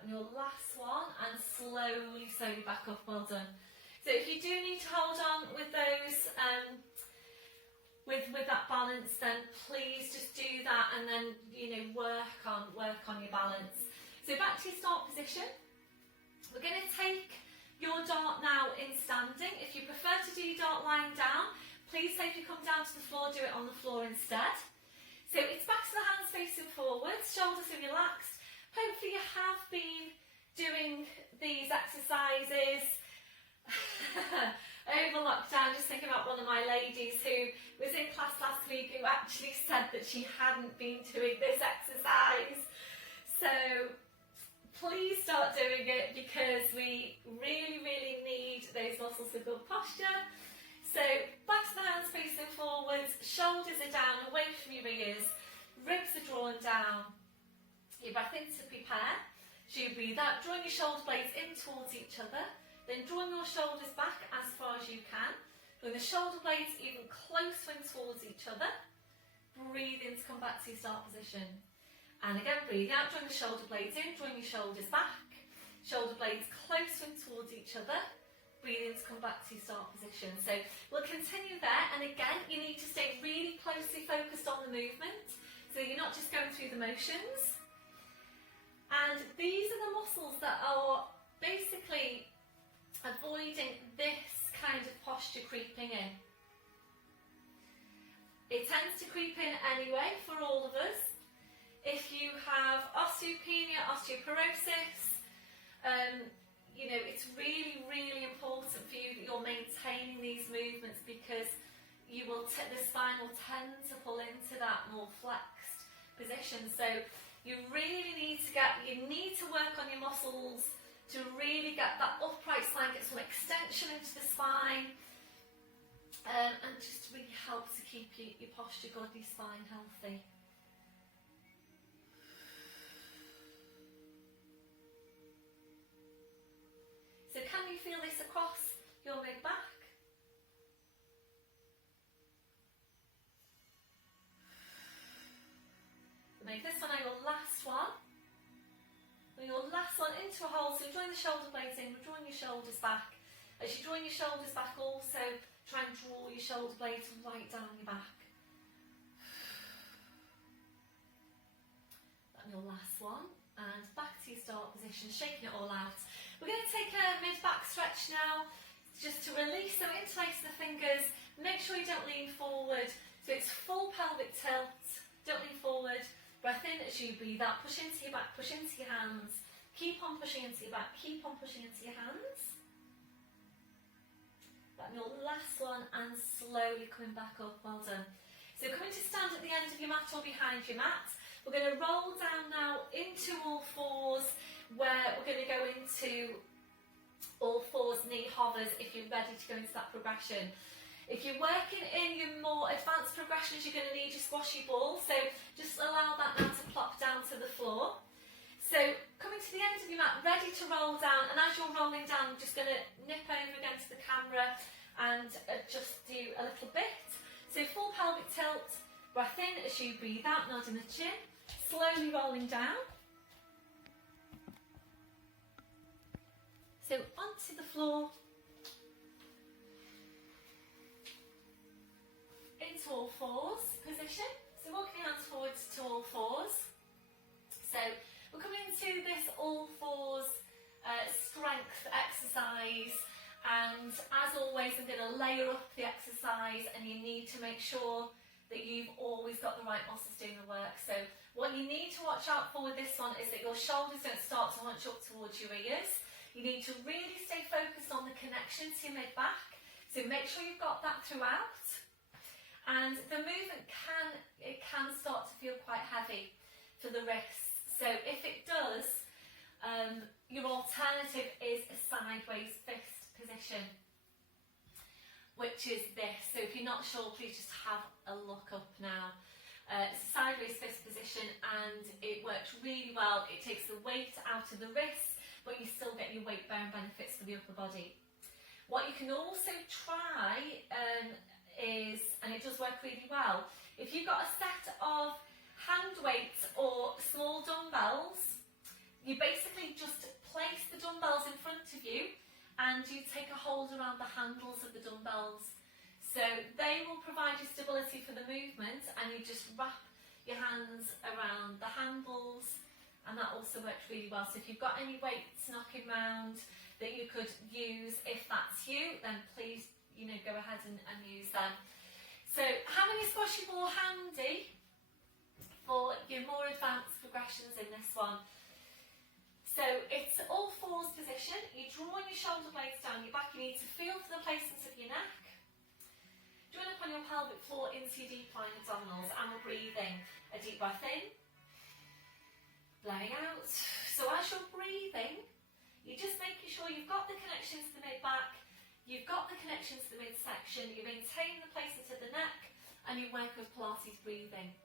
And your last one, and slowly back up, well done. So if you do need to hold on with those, with that balance, then please just do that, and then, you know, work on your balance. So back to your start position. We're going to take your dart now in standing. If you prefer to do your dart lying down, please say if you come down to the floor, do it on the floor instead. So it's back to the hands facing forwards, shoulders are relaxed. Hopefully you have been doing these exercises over lockdown. Just thinking about one of my ladies who was in class last week who actually said that she hadn't been doing this exercise. So please start doing it, because we really need those muscles for good posture. So back to the hands facing forwards, shoulders are down away from your ears, ribs are drawn down. Your breath in to prepare. So you breathe out, drawing your shoulder blades in towards each other, then drawing your shoulders back as far as you can. Bring the shoulder blades even closer in towards each other. Breathe in to come back to your start position. And again, breathe out, drawing the shoulder blades in, drawing your shoulders back. Shoulder blades closer in towards each other. Breathe in to come back to your start position. So we'll continue there, and again, you need to stay really closely focused on the movement, so you're not just going through the motions. And these are the muscles that are basically avoiding this kind of posture creeping in. It tends to creep in anyway for all of us. If you have osteopenia, osteoporosis, you know, it's really important for you that you're maintaining these movements, because you will the spine will tend to pull into that more flexed position. So you really need to work on your muscles to really get that upright spine, get some extension into the spine, and just really help to keep your posture good, your spine healthy. So can you feel this across your mid-back? Make this one your last one. Bring your last one into a hold, so drawing the shoulder blades in, we're drawing your shoulders back. As you're drawing your shoulders back, also try and draw your shoulder blades right down your back. And your last one, and back to your start position, shaking it all out. We're going to take a mid-back stretch now, just to release them, interlace the fingers, make sure you don't lean forward, so it's full pelvic tilt, don't lean forward. Breath in as you breathe out, push into your back, push into your hands. Keep on pushing into your back, keep on pushing into your hands. And your last one, and slowly coming back up, well done. So coming to stand at the end of your mat or behind your mat. We're going to roll down now into all fours, where we're going to go into all fours knee hovers if you're ready to go into that progression. If you're working in your more advanced progressions, you're going to need your squashy ball, so just allow that now to plop down to the floor. So coming to the end of your mat, ready to roll down, and as you're rolling down, I'm just going to nip over against the camera and just do a little bit. So full pelvic tilt, breath in as you breathe out, nodding the chin, slowly rolling down. So onto the floor. Into all fours position. So walking your hands forwards to all fours. So we're coming into this all fours strength exercise, and as always I'm going to layer up the exercise, and you need to make sure that you've always got the right muscles doing the work. So what you need to watch out for with this one is that your shoulders don't start to hunch up towards your ears. You need to really stay focused on the connection to your mid-back, so make sure you've got that throughout. And the movement can start to feel quite heavy for the wrists. So if it does, your alternative is a sideways fist position, which is this. So if you're not sure, please just have a look up now. It's a sideways fist position and it works really well. It takes the weight out of the wrists, but you still get your weight bearing benefits for the upper body. What you can also try is, and it does work really well, if you've got a set of hand weights or small dumbbells, you basically just place the dumbbells in front of you and you take a hold around the handles of the dumbbells. So they will provide you stability for the movement, and you just wrap your hands around the handles, and that also works really well. So if you've got any weights knocking around that you could use, if that's you, then please, go ahead and use them. So having a squashy ball handy for your more advanced progressions in this one. So it's all fours position. You're drawing your shoulder blades down your back. You need to feel for the placement of your neck. Join up on your pelvic floor into your deep lying abdominals, and we're breathing. A deep breath in, blowing out. So as you're breathing, you're just making sure you've got the connection to the mid-back, you've got the connection to the midsection, you maintain the placement of the neck, and you work with Pilates breathing.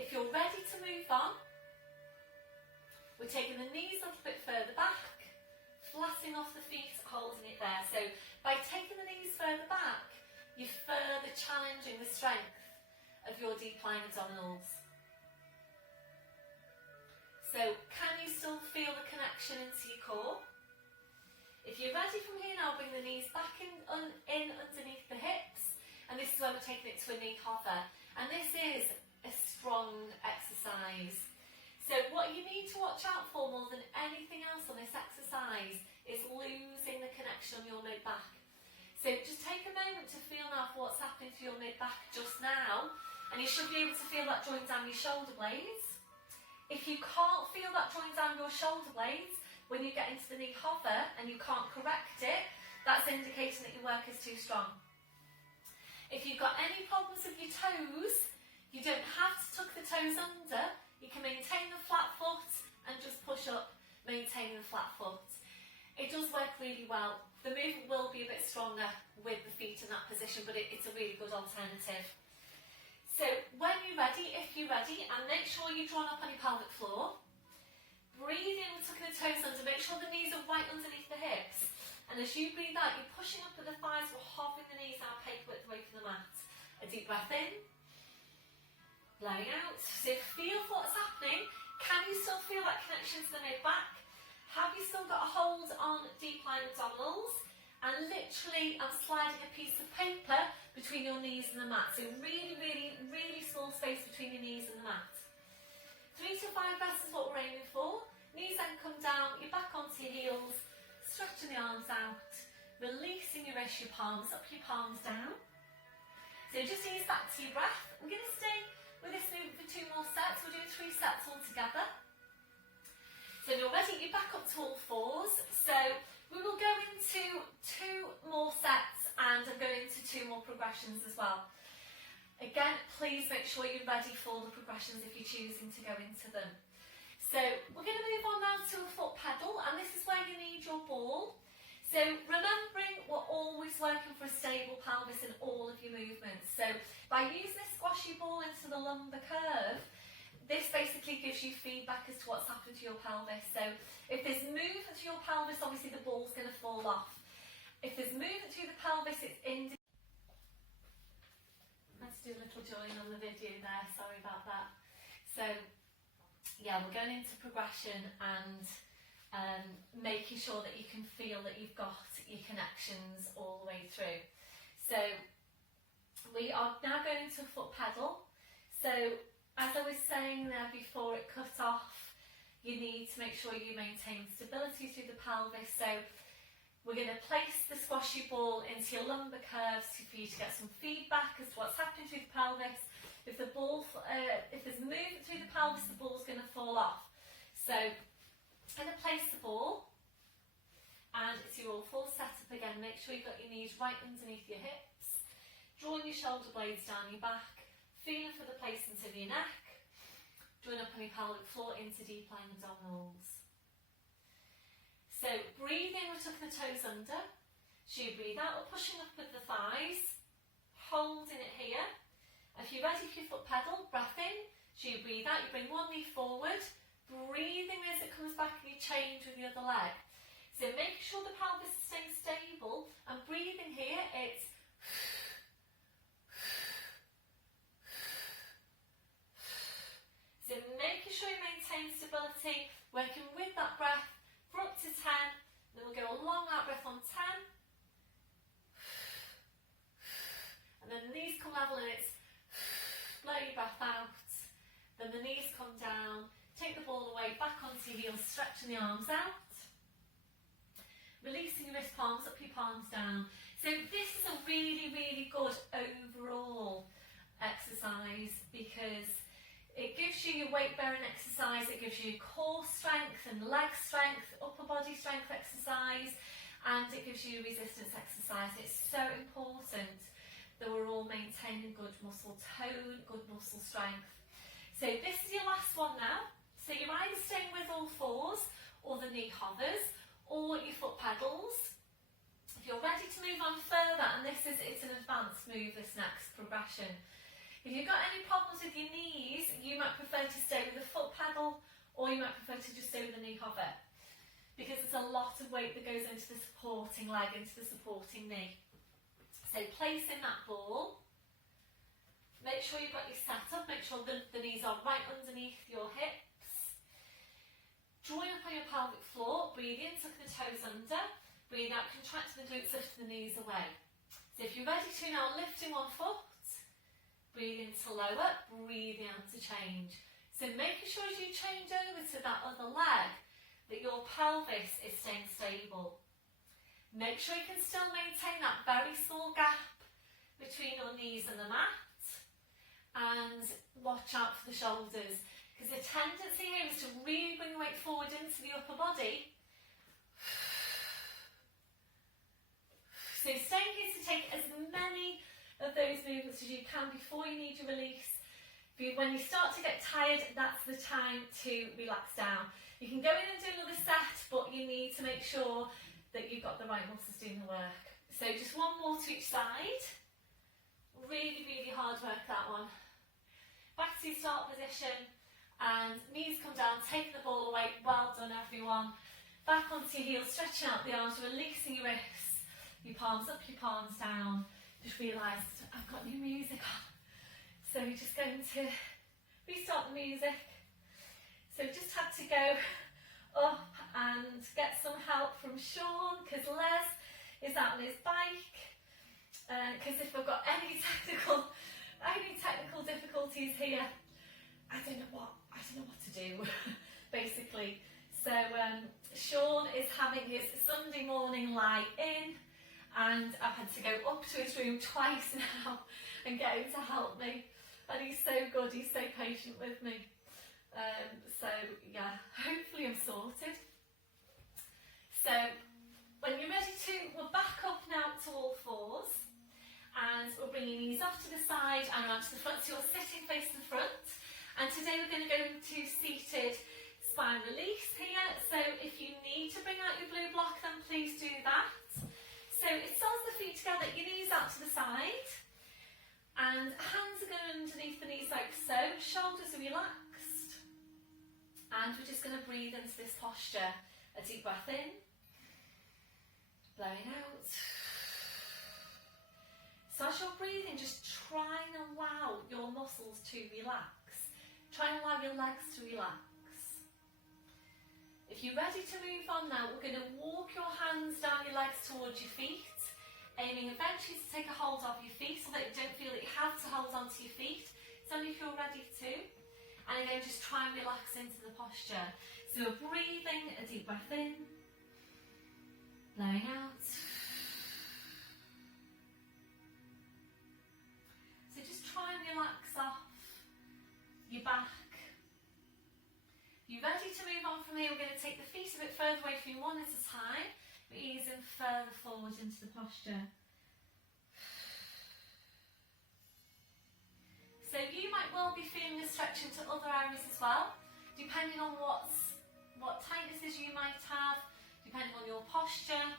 If you're ready to move on, we're taking the knees a little bit further back, flattening off the feet, holding it there. So by taking the knees further back, you're further challenging the strength of your deep lying abdominals. So can you still feel the connection into your core? If you're ready from here now, bring the knees back in underneath the hips, and this is where we're taking it to a knee hover. And this is a strong exercise. So what you need to watch out for more than anything else on this exercise is losing the connection on your mid-back. So just take a moment to feel now for what's happening to your mid-back just now, and you should be able to feel that joint down your shoulder blades. If you can't feel that joint down your shoulder blades when you get into the knee hover and you can't correct it, that's indicating that your work is too strong. If you've got any problems with your toes, you don't have to tuck the toes under. You can maintain the flat foot and just push up, maintaining the flat foot. It does work really well. The movement will be a bit stronger with the feet in that position, but it's a really good alternative. So when you're ready, if you're ready, and make sure you're drawn up on your pelvic floor, breathe in, we're tucking the toes under, make sure the knees are right underneath the hips. And as you breathe out, you're pushing up with the thighs, we're hovering the knees now, paper width away from the mat. A deep breath in, blowing out. So feel for what's happening. Can you still feel that connection to the mid-back? Have you still got a hold on deep lying abdominals? And literally, I'm sliding a piece of paper between your knees and the mat. So really, really, really small space between your knees and the mat. 3 to 5 breaths is what we're aiming for. Knees then come down, you're back onto your heels, stretching the arms out, releasing your wrists, your palms up, your palms down. So just ease back to your breath. I'm going to stay with this movement for 2 more sets. We'll do 3 sets all together. So you're ready, you're back up to all fours. So we will go into 2 more sets, and I'm going to 2 more progressions as well. Again, please make sure you're ready for the progressions if you're choosing to go into them. So we're going to move on now to a foot pedal, and this is where you need your ball. So remembering we're always working for a stable pelvis in all of your movements. So by using this squashy ball into the lumbar curve, this basically gives you feedback as to what's happened to your pelvis. So if there's movement to your pelvis, obviously the ball's going to fall off. If there's movement to the pelvis, it's let's do a little join on the video there, sorry about that. So yeah, we're going into progression and making sure that you can feel that you've got your connections all the way through. So we are now going to a foot pedal. So as I was saying there before it cut off, you need to make sure you maintain stability through the pelvis. So we're going to place the squashy ball into your lumbar curves for you to get some feedback as to what's happening through the pelvis. If there's movement through the pelvis, the ball's going to fall off. So I'm going to place the ball, and it's your all full setup again. Make sure you've got your knees right underneath your hips, drawing your shoulder blades down your back, feeling for the placement of your neck, join up on your pelvic floor into deep lying abdominals. So breathe in, we're tucking the toes under. So you breathe out, we're pushing up with the thighs, holding it here. If you're you're ready for your foot pedal, breath in. So you breathe out, you bring one knee forward, breathing as it comes back and you change with the other leg. So making sure the pelvis is staying stable and breathing here, it's so making sure you maintain stability, working with that breath for up to 10, then we'll go along that breath on 10, and then the knees come level and it's blow your breath out, then the knees come down, take the ball away, back onto your heels, stretching the arms out, releasing your wrist palms, up your palms down. So this is a really, really good overall exercise because it gives you your weight bearing exercise, it gives you core strength and leg strength, upper body strength exercise, and it gives you resistance exercise. It's so important that we're all maintaining good muscle tone, good muscle strength. So this is your last one now. So you're either staying with all fours or the knee hovers or your foot pedals. If you're ready to move on further, and it's an advanced move, this next progression. If you've got any problems with your knees, you might prefer to stay with the foot pedal or you might prefer to just stay with the knee hover because there's a lot of weight that goes into the supporting leg, into the supporting knee. So placing that ball, make sure you've got your setup, make sure the knees are right underneath your hips. Join up on your pelvic floor, breathe in, tuck the toes under, breathe out, contracting the glutes, lifting the knees away. So if you're ready to now, lifting one foot, breathe in to lower, breathing out to change. So making sure as you change over to that other leg, that your pelvis is staying stable. Make sure you can still maintain that very small gap between your knees and the mat, and watch out for the shoulders because the tendency here is to really bring the weight forward into the upper body. So staying here to take as many of those movements as you can before you need your release. When you start to get tired, that's the time to relax down. You can go in and do another set, but you need to make sure that you've got the right muscles doing the work. So just one more to each side. Really, really hard work, that one. Back to your start position, and knees come down, taking the ball away. Well done, everyone. Back onto your heels, stretching out the arms, releasing your wrists. Your palms up, your palms down. Just realised I've got new music on. So we're just going to restart the music. So just had to go up and get some help from Sean because Les is out on his bike. Because if I've got any technical difficulties here, I don't know what to do basically. So Sean is having his Sunday morning lie in, and I've had to go up to his room twice now and get him to help me, and he's so good, he's so patient with me. So yeah, hopefully I'm sorted. So when you're ready to, we're back up now to all fours, and we're bringing knees off to the side and around to the front, so you're sitting facing the front. And today we're going to go into seated spine release here. So if you need to bring out your blue block, then please do that. So it starts the feet together, your knees out to the side, and hands are going underneath the knees like so, shoulders are relaxed, and we're just going to breathe into this posture. A deep breath in, blowing out. So as you're breathing, just try and allow your muscles to relax. Try and allow your legs to relax. If you're ready to move on now, we're going to walk your hands down your legs towards your feet, aiming eventually to take a hold of your feet so that you don't feel that you have to hold onto your feet. It's only if you're ready to. And again, just try and relax into the posture. So we're breathing, a deep breath in, blowing out. So just try and relax off your back. You're ready to move on from here. We're going to take the feet a bit further away from you one at a time, but easing further forward into the posture. So you might well be feeling the stretch into other areas as well, depending on what tightnesses you might have, depending on your posture,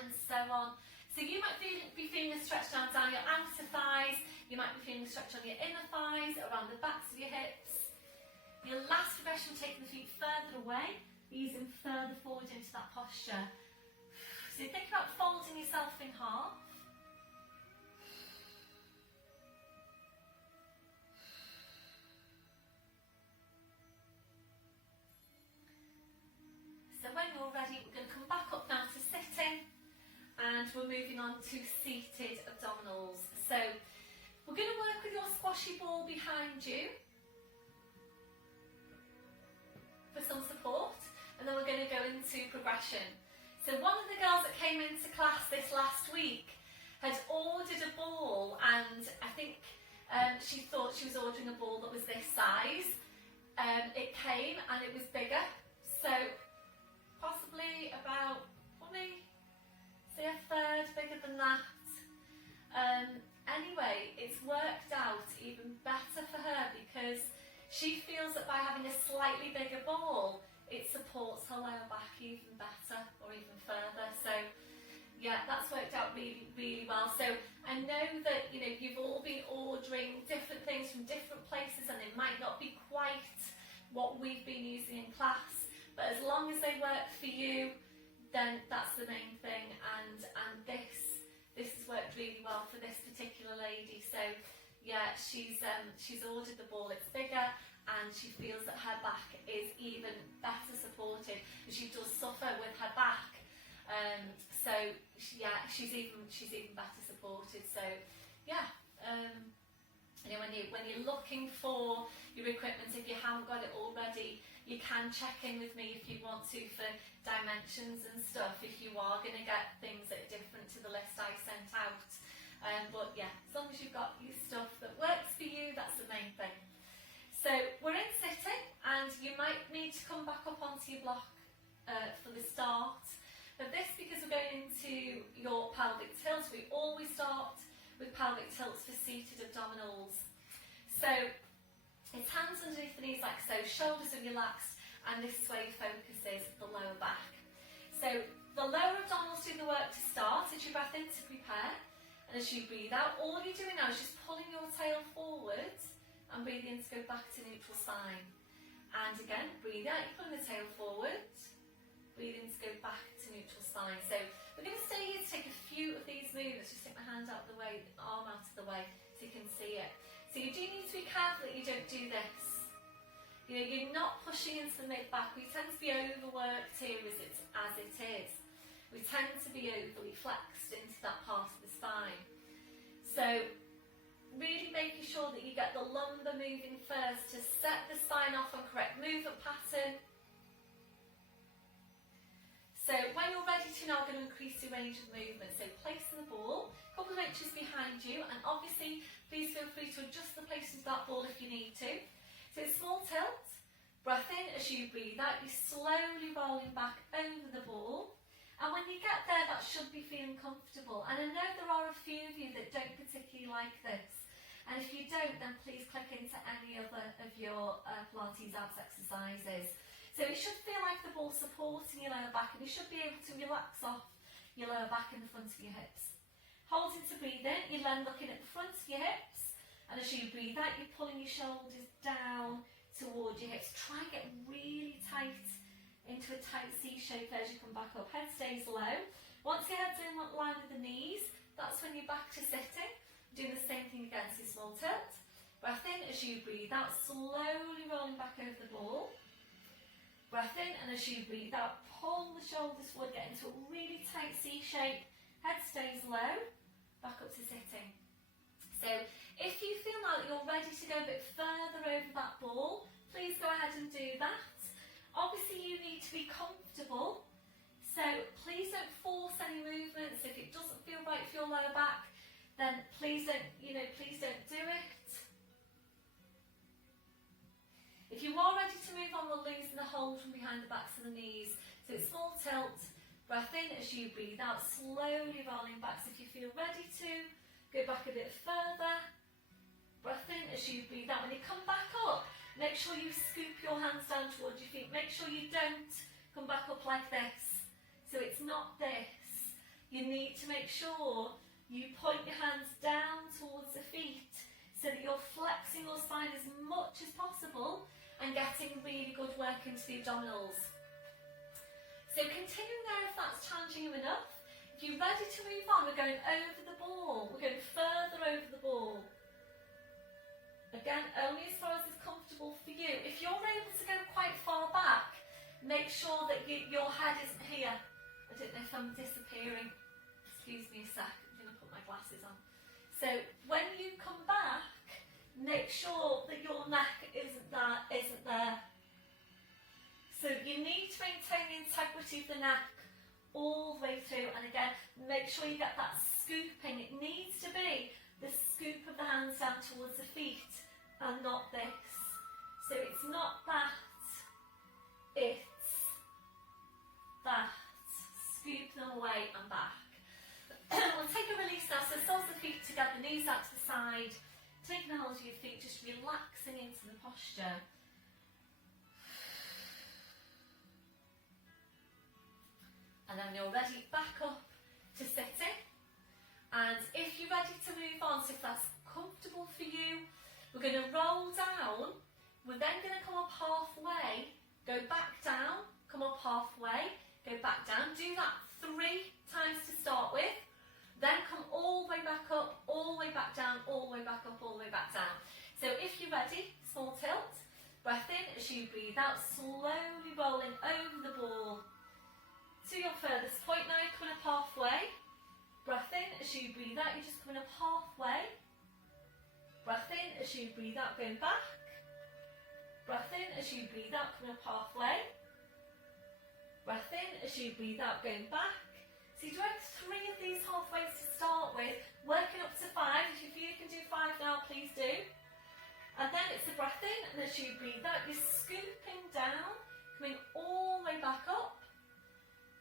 and so on. So you might be feeling the stretch down your outer thighs, you might be feeling the stretch stretch on your inner thighs, around the backs of your hips. Your last progression, taking the feet further away, easing further forward into that posture. So think about folding yourself in half. So when you're ready, we're going to come back up now to sitting, and we're moving on to seated abdominals. So we're going to work with your squashy ball behind you for some support, and then we're going to go into progression. So one of the girls that came into class this last week had ordered a ball, and I think she thought she was ordering a ball that was this size. It came and it was bigger, so possibly about, probably say a third bigger than that. Anyway, it's worked out even better for her because she feels that by having a slightly bigger ball, it supports her lower back even better or even further. So yeah, that's worked out really, really well. So I know that, you know, you've all been ordering different things from different places, and they might not be quite what we've been using in class, but as long as they work for you, then that's the main thing. And this has worked really well for this particular lady. So yeah, she's ordered the ball. It's bigger, and she feels that her back is even better supported. She does suffer with her back, so yeah, she's even better supported. So yeah, you know, when you're looking for your equipment, if you haven't got it already, you can check in with me if you want to for dimensions and stuff, if you are going to get things that are different to the list I sent out. But yeah, as long as you've got your stuff that works for you, that's the main thing. So we're in sitting, and you might need to come back up onto your block for the start of this, because we're going into your pelvic tilts. We always start with pelvic tilts for seated abdominals. So it's hands underneath the knees like so, shoulders are relaxed, and this is where your focus is, the lower back. So the lower abdominals do the work to start. As you breath in to prepare, and as you breathe out, all you're doing now is just pulling your tail forward and breathing in to go back to neutral spine. And again, breathe out, you're pulling the tail forward, breathe in to go back to neutral spine. So we're going to stay here to take a few of these movements. Just take my hand out of the way, the arm out of the way, so you can see it. So you do need to be careful that you don't do this. You know, you're not pushing into the mid-back. We tend to be overworked here as it is. We tend to be overly flexed into that part of the spine. So really making sure that you get the lumbar moving first to set the spine off on correct movement pattern. So when you're ready to, now going to increase your range of movement. So placing the ball a couple of inches behind you, and obviously please feel free to adjust the placement of that ball if you need to. So small tilt, breath in. As you breathe out, you're slowly rolling back over the ball. And when you get there, that should be feeling comfortable. And I know there are a few of you that don't particularly like this. And if you don't, then please click into any other of your Pilates abs exercises. So it should feel like the ball's supporting your lower back, and you should be able to relax off your lower back in the front of your hips. Holding to breathe in, you're then looking at the front of your hips, and as you breathe out, you're pulling your shoulders down towards your hips. Try and get really tight into a tight C shape as you come back up. Head stays low. Once your head's in line with the knees, that's when you're back to sitting. Doing the same thing again, so small tilt. Breath in. As you breathe out, slowly rolling back over the ball. Breath in, and as you breathe out, pull the shoulders forward, get into a really tight C shape. Head stays low, back up to sitting. So if you feel now that you're ready to go a bit further over that ball, please go ahead and do that. Obviously you need to be comfortable, so please don't force any movements. If it doesn't feel right for your lower back, then please don't do it. If you are ready to move on, we're losing the hold from behind the backs of the knees. So it's small tilt, breath in. As you breathe out, slowly rolling back. So if you feel ready to, go back a bit further. Breath in. As you breathe out, when you come back up, make sure you scoop your hands down towards your feet. Make sure you don't come back up like this. So it's not this. You need to make sure you point your hands down towards the feet so that your abdominals. So continuing there if that's challenging you enough. If you're ready to move on, we're going over the ball. We're going further over the ball. Again, only as far as is comfortable for you. If you're able to go quite far back, make sure that your head isn't here. I don't know if I'm disappearing. Excuse me a sec, I'm going to put my glasses on. So when you come back, make sure that your neck isn't there. So you need to maintain the integrity of the neck all the way through, and again, make sure you get that scooping. It needs to be the scoop of the hands down towards the feet and not this. So it's not that, it's that. Scoop them away and back. We'll take a release now, so soles of the feet together, knees out to the side, taking a hold of your feet, just relaxing into the posture. And then when you're ready, back up to sitting. And if you're ready to move on, so if that's comfortable for you, we're going to roll down. We're then going to come up halfway, go back down, come up halfway, go back down. Do that 3 times to start with. Then come all the way back up, all the way back down, all the way back up, all the way back down. So if you're ready, small tilt. Breath in as you breathe out, slowly rolling over the ball to your furthest point. Now you're coming up halfway. Breath in as you breathe out, you're just coming up halfway. Breath in as you breathe out, going back. Breath in as you breathe out, coming up halfway. Breath in as you breathe out, going back. So you're doing 3 of these halfways to start with, working up to 5. If you feel you can do 5 now, please do. And then it's a breath in, and as you breathe out, you're scooping down, coming all the way back up.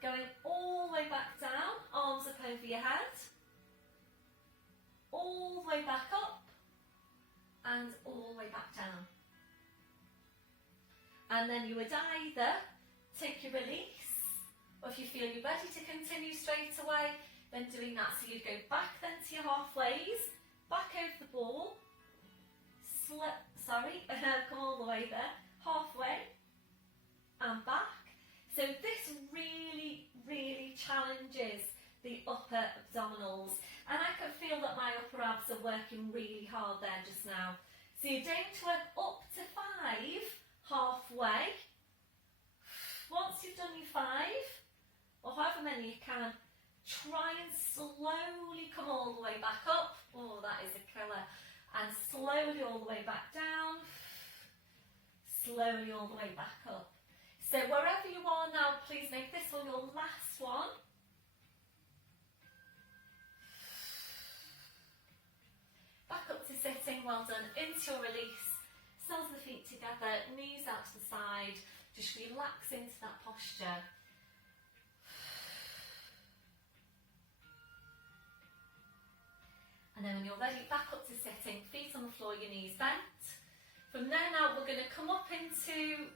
Going all the way back down, arms up over your head. All the way back up. And all the way back down. And then you would either take your release, or if you feel you're ready to continue straight away, then doing that. So you'd go back then to your halfways, back over the ball, come all the way there, halfway, and back. So this really, really challenges the upper abdominals, and I can feel that my upper abs are working really hard there just now. So you're going to work up to 5 halfway. Once you've done your 5, or however many you can, try and slowly come all the way back up. Oh, that is a killer. And slowly all the way back down. Slowly all the way back up. So wherever you are now, please make this one your last one. Back up to sitting, well done. Into your release. Soles of the feet together, knees out to the side. Just relax into that posture. And then when you're ready, back up to sitting, feet on the floor, your knees bent. From there now, we're going to come up into,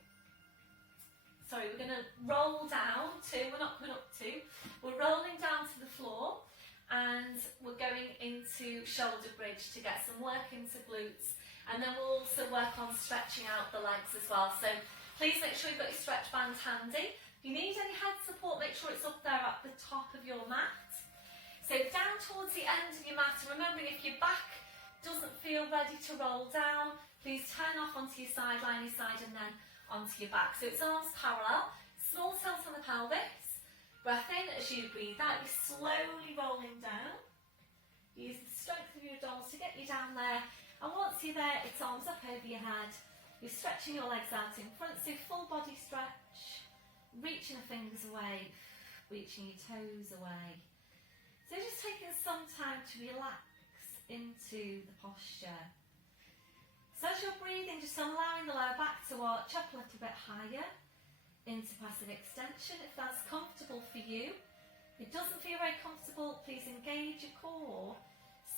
we're going to roll down to, we're not coming up to, we're rolling down to the floor, and we're going into shoulder bridge to get some work into glutes. And then we'll also work on stretching out the legs as well. So please make sure you've got your stretch band handy. If you need any head support, make sure it's up there at the top of your mat. So down towards the end of your mat, and remembering if your back doesn't feel ready to roll down, please turn off onto your side, lie on your side, and then onto your back. So it's arms parallel, small tilt on the pelvis. Breath in as you breathe out, you're slowly rolling down. Use the strength of your abdominals to get you down there. And once you're there, it's arms up over your head. You're stretching your legs out in front, so full body stretch. Reaching the fingers away, reaching your toes away. So just taking some time to relax into the posture. So as you're breathing, just allowing the lower back to arch up a little bit higher into passive extension if that's comfortable for you. If it doesn't feel very comfortable, please engage your core.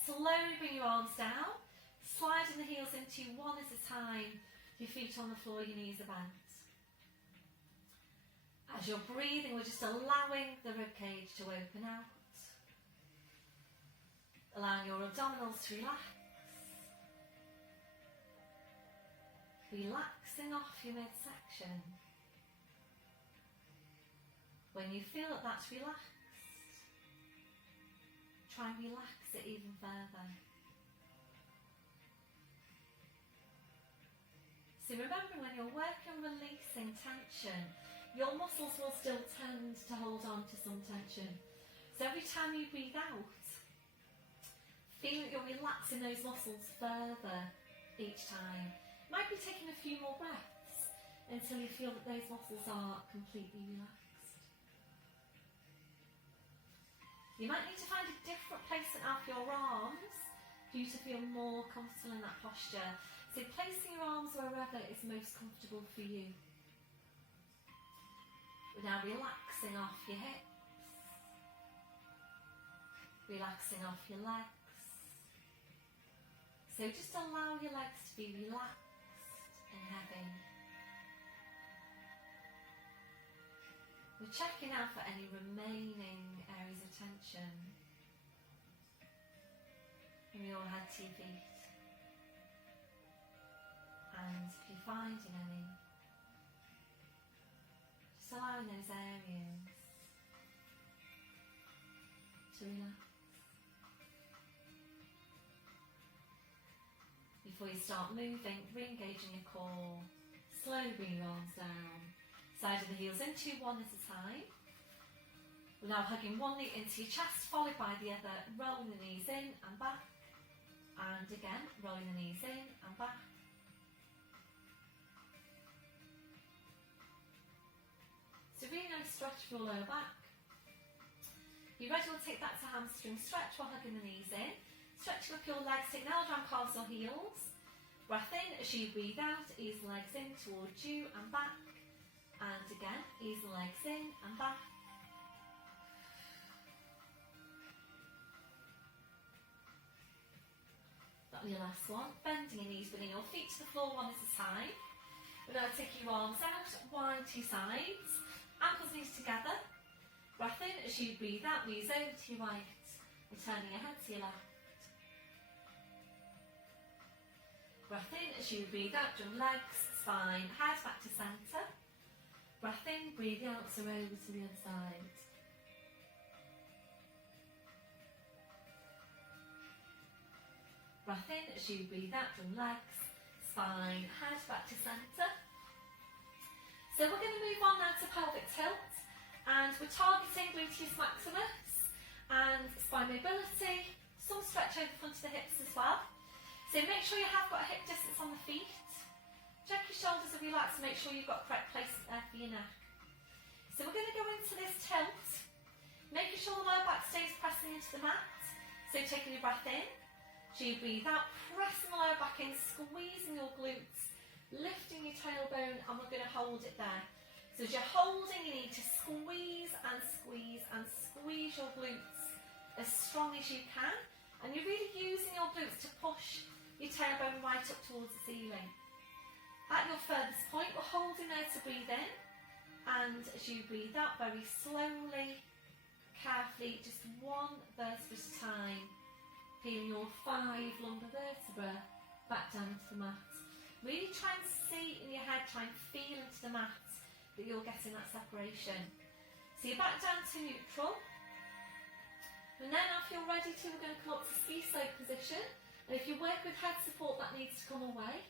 Slowly bring your arms down, sliding the heels into you one at a time. Your feet on the floor, your knees are bent. As you're breathing, we're just allowing the ribcage to open out. Allowing your abdominals to relax. Relaxing off your midsection. When you feel that that's relaxed, try and relax it even further. So remembering when you're working on releasing tension, your muscles will still tend to hold on to some tension. So every time you breathe out, feel that you're relaxing those muscles further each time. Might be taking a few more breaths until you feel that those muscles are completely relaxed. You might need to find a different placement of your arms for you to feel more comfortable in that posture. So placing your arms wherever is most comfortable for you. We're now relaxing off your hips, relaxing off your legs. So just allow your legs to be relaxed and heavy. We're checking out for any remaining areas of tension from your head to your feet. And if you're finding any, just allowing those areas to relax. Before you start moving, re-engaging your core, slowly bring your arms down, side of the heels into one at a time. We're now hugging one knee into your chest, followed by the other, rolling the knees in and back, and again, rolling the knees in and back. So really nice stretch for your lower back. You're ready, we'll take that to hamstring stretch while hugging the knees in. Stretching up your legs, take nail down calves or heels. Breath in as you breathe out, ease the legs in towards you and back. And again, ease the legs in and back. That'll be your last one. Bending your knees, bringing your feet to the floor one at a time. We're now taking your arms out, wide to your sides. Ankles, knees together. Breath in as you breathe out, knees over to your right and turning your head to your left. Breath in as you breathe out, jump legs, spine, head back to centre. Breath in, breathe out, so over to the other side. Breath in as you breathe out, jump legs, spine, head back to centre. So we're going to move on now to pelvic tilt, and we're targeting gluteus maximus and spine mobility, some stretch over the front of the hips as well. So make sure you have got a hip distance on the feet. Check your shoulders are relaxed and make sure you've got correct placement there for your neck. So we're going to go into this tilt, making sure the lower back stays pressing into the mat. So taking your breath in, as you breathe out, pressing the lower back in, squeezing your glutes, lifting your tailbone, and we're going to hold it there. So as you're holding, you need to squeeze and squeeze and squeeze your glutes as strong as you can. And you're really using your glutes to push your tailbone right up towards the ceiling. At your furthest point, we're holding there to breathe in. And as you breathe out, very slowly, carefully, just one vertebra at a time, feeling your 5 lumbar vertebrae back down to the mat. Really try and see in your head, try and feel into the mat that you're getting that separation. So you're back down to neutral. And then if you're ready to, we're going to come up to ski slope position. And if you work with head support, that needs to come away.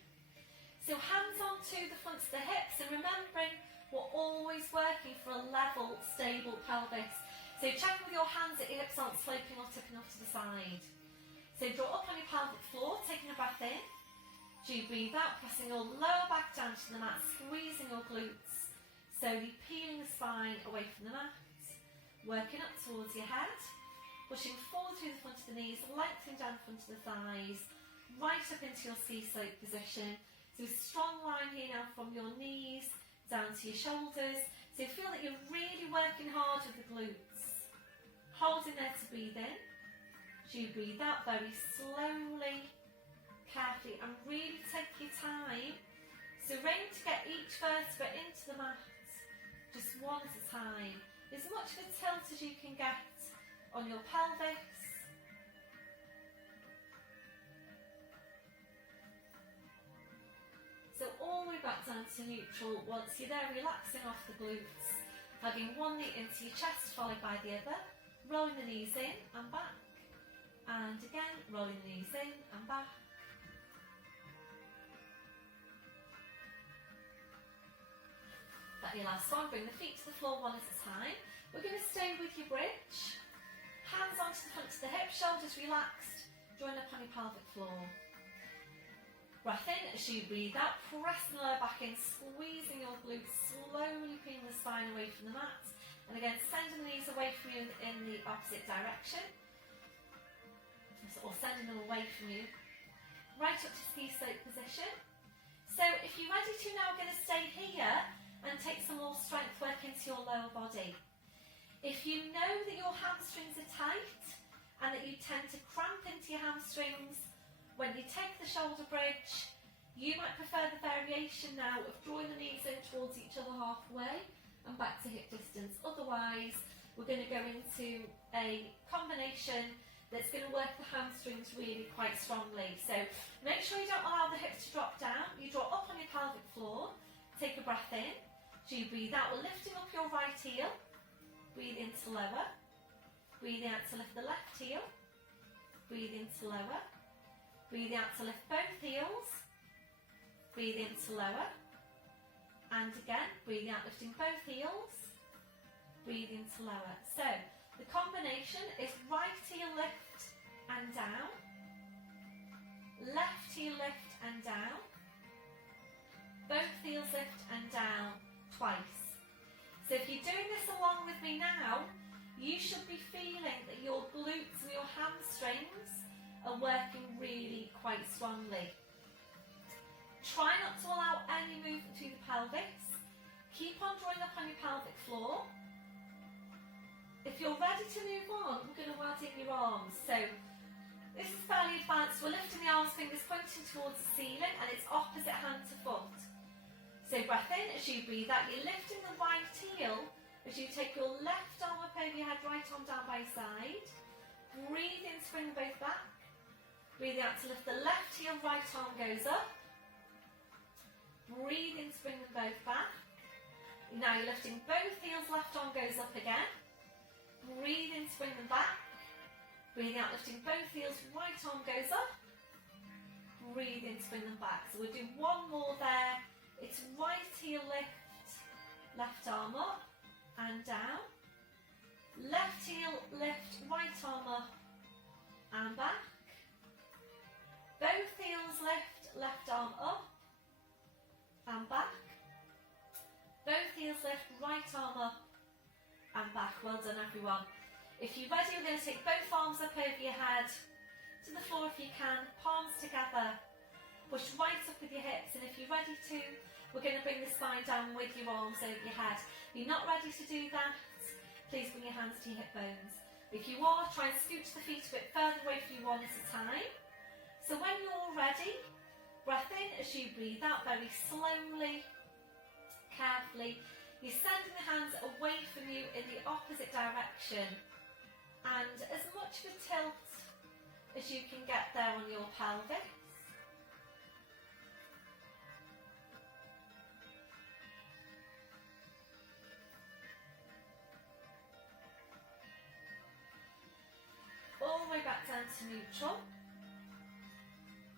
So hands onto the front of the hips, and remembering we're always working for a level, stable pelvis. So check with your hands that your hips aren't sloping or tipping off to the side. So draw up on your pelvic floor, taking a breath in. As you breathe out, pressing your lower back down to the mat, squeezing your glutes, slowly peeling the spine away from the mat, working up towards your head, pushing forward through the front of the knees, lengthening down the front of the thighs, right up into your ski slope position. So a strong line here now from your knees down to your shoulders. So you feel that you're really working hard with the glutes. Holding there to breathe in. As you breathe out, very slowly, carefully, and really take your time. So aim to get each vertebra into the mat, just one at a time. As much of a tilt as you can get on your pelvis. So all the way back down to neutral. Once you're there, relaxing off the glutes, Hugging one knee into your chest, followed by the other. Rolling the knees in and back. And again, rolling the knees in and back. That your last one. Bring the feet to the floor one at a time. We're going to stay with your bridge. Hands onto the front of the hips, shoulders relaxed. Join up on your pelvic floor. Breath in as you breathe out. Press the lower back in, squeezing your glutes, slowly peeling the spine away from the mat. And again, sending the knees away from you in the opposite direction. Or sending them away from you. Right up to ski slope position. So if you're ready to now, we're going to stay here and take some more strength work into your lower body. If you know that your hamstrings are tight and that you tend to cramp into your hamstrings when you take the shoulder bridge, you might prefer the variation now of drawing the knees in towards each other halfway and back to hip distance. Otherwise, we're going to go into a combination that's going to work the hamstrings really quite strongly. So make sure you don't allow the hips to drop down. You draw up on your pelvic floor. Take a breath in. So you breathe out, we're lifting up your right heel. Breathe in to lower. Breathe out to lift the left heel. Breathe in to lower. Breathe out to lift both heels. Breathe in to lower. And again, breathing out, lifting both heels. Breathe in to lower. So the combination is right heel lift and down. Left heel lift and down. Both heels lift and down twice. So if you're doing this along with me now, you should be feeling that your glutes and your hamstrings are working really quite strongly. Try not to allow any movement through the pelvis. Keep on drawing up on your pelvic floor. If you're ready to move on, we're going to add in your arms. So this is fairly advanced. We're lifting the arms, fingers pointing towards the ceiling, and it's opposite hand to foot. So breath in as you breathe out. You're lifting the right heel as you take your left arm up over your head, right arm down by your side. Breathe in to bring them both back. Breathe out to lift the left heel, right arm goes up. Breathe in to bring them both back. Now you're lifting both heels, left arm goes up again. Breathe in to bring them back. Breathing out, lifting both heels, right arm goes up. Breathe in to bring them back. So we'll do one more there. It's right heel lift, left arm up and down. Left heel lift, right arm up and back. Both heels lift, left arm up and back. Both heels lift, right arm up and back. Well done, everyone. If you're ready, we're going to take both arms up over your head to the floor if you can, palms together. Push right up with your hips, and if you're ready to, we're going to bring the spine down with your arms over your head. If you're not ready to do that, please bring your hands to your hip bones. If you are, try and scooch the feet a bit further away from you one at a time. So when you're ready, breath in as you breathe out very slowly, carefully. You're sending the hands away from you in the opposite direction, and as much of a tilt as you can get there on your pelvis. All the way back down to neutral.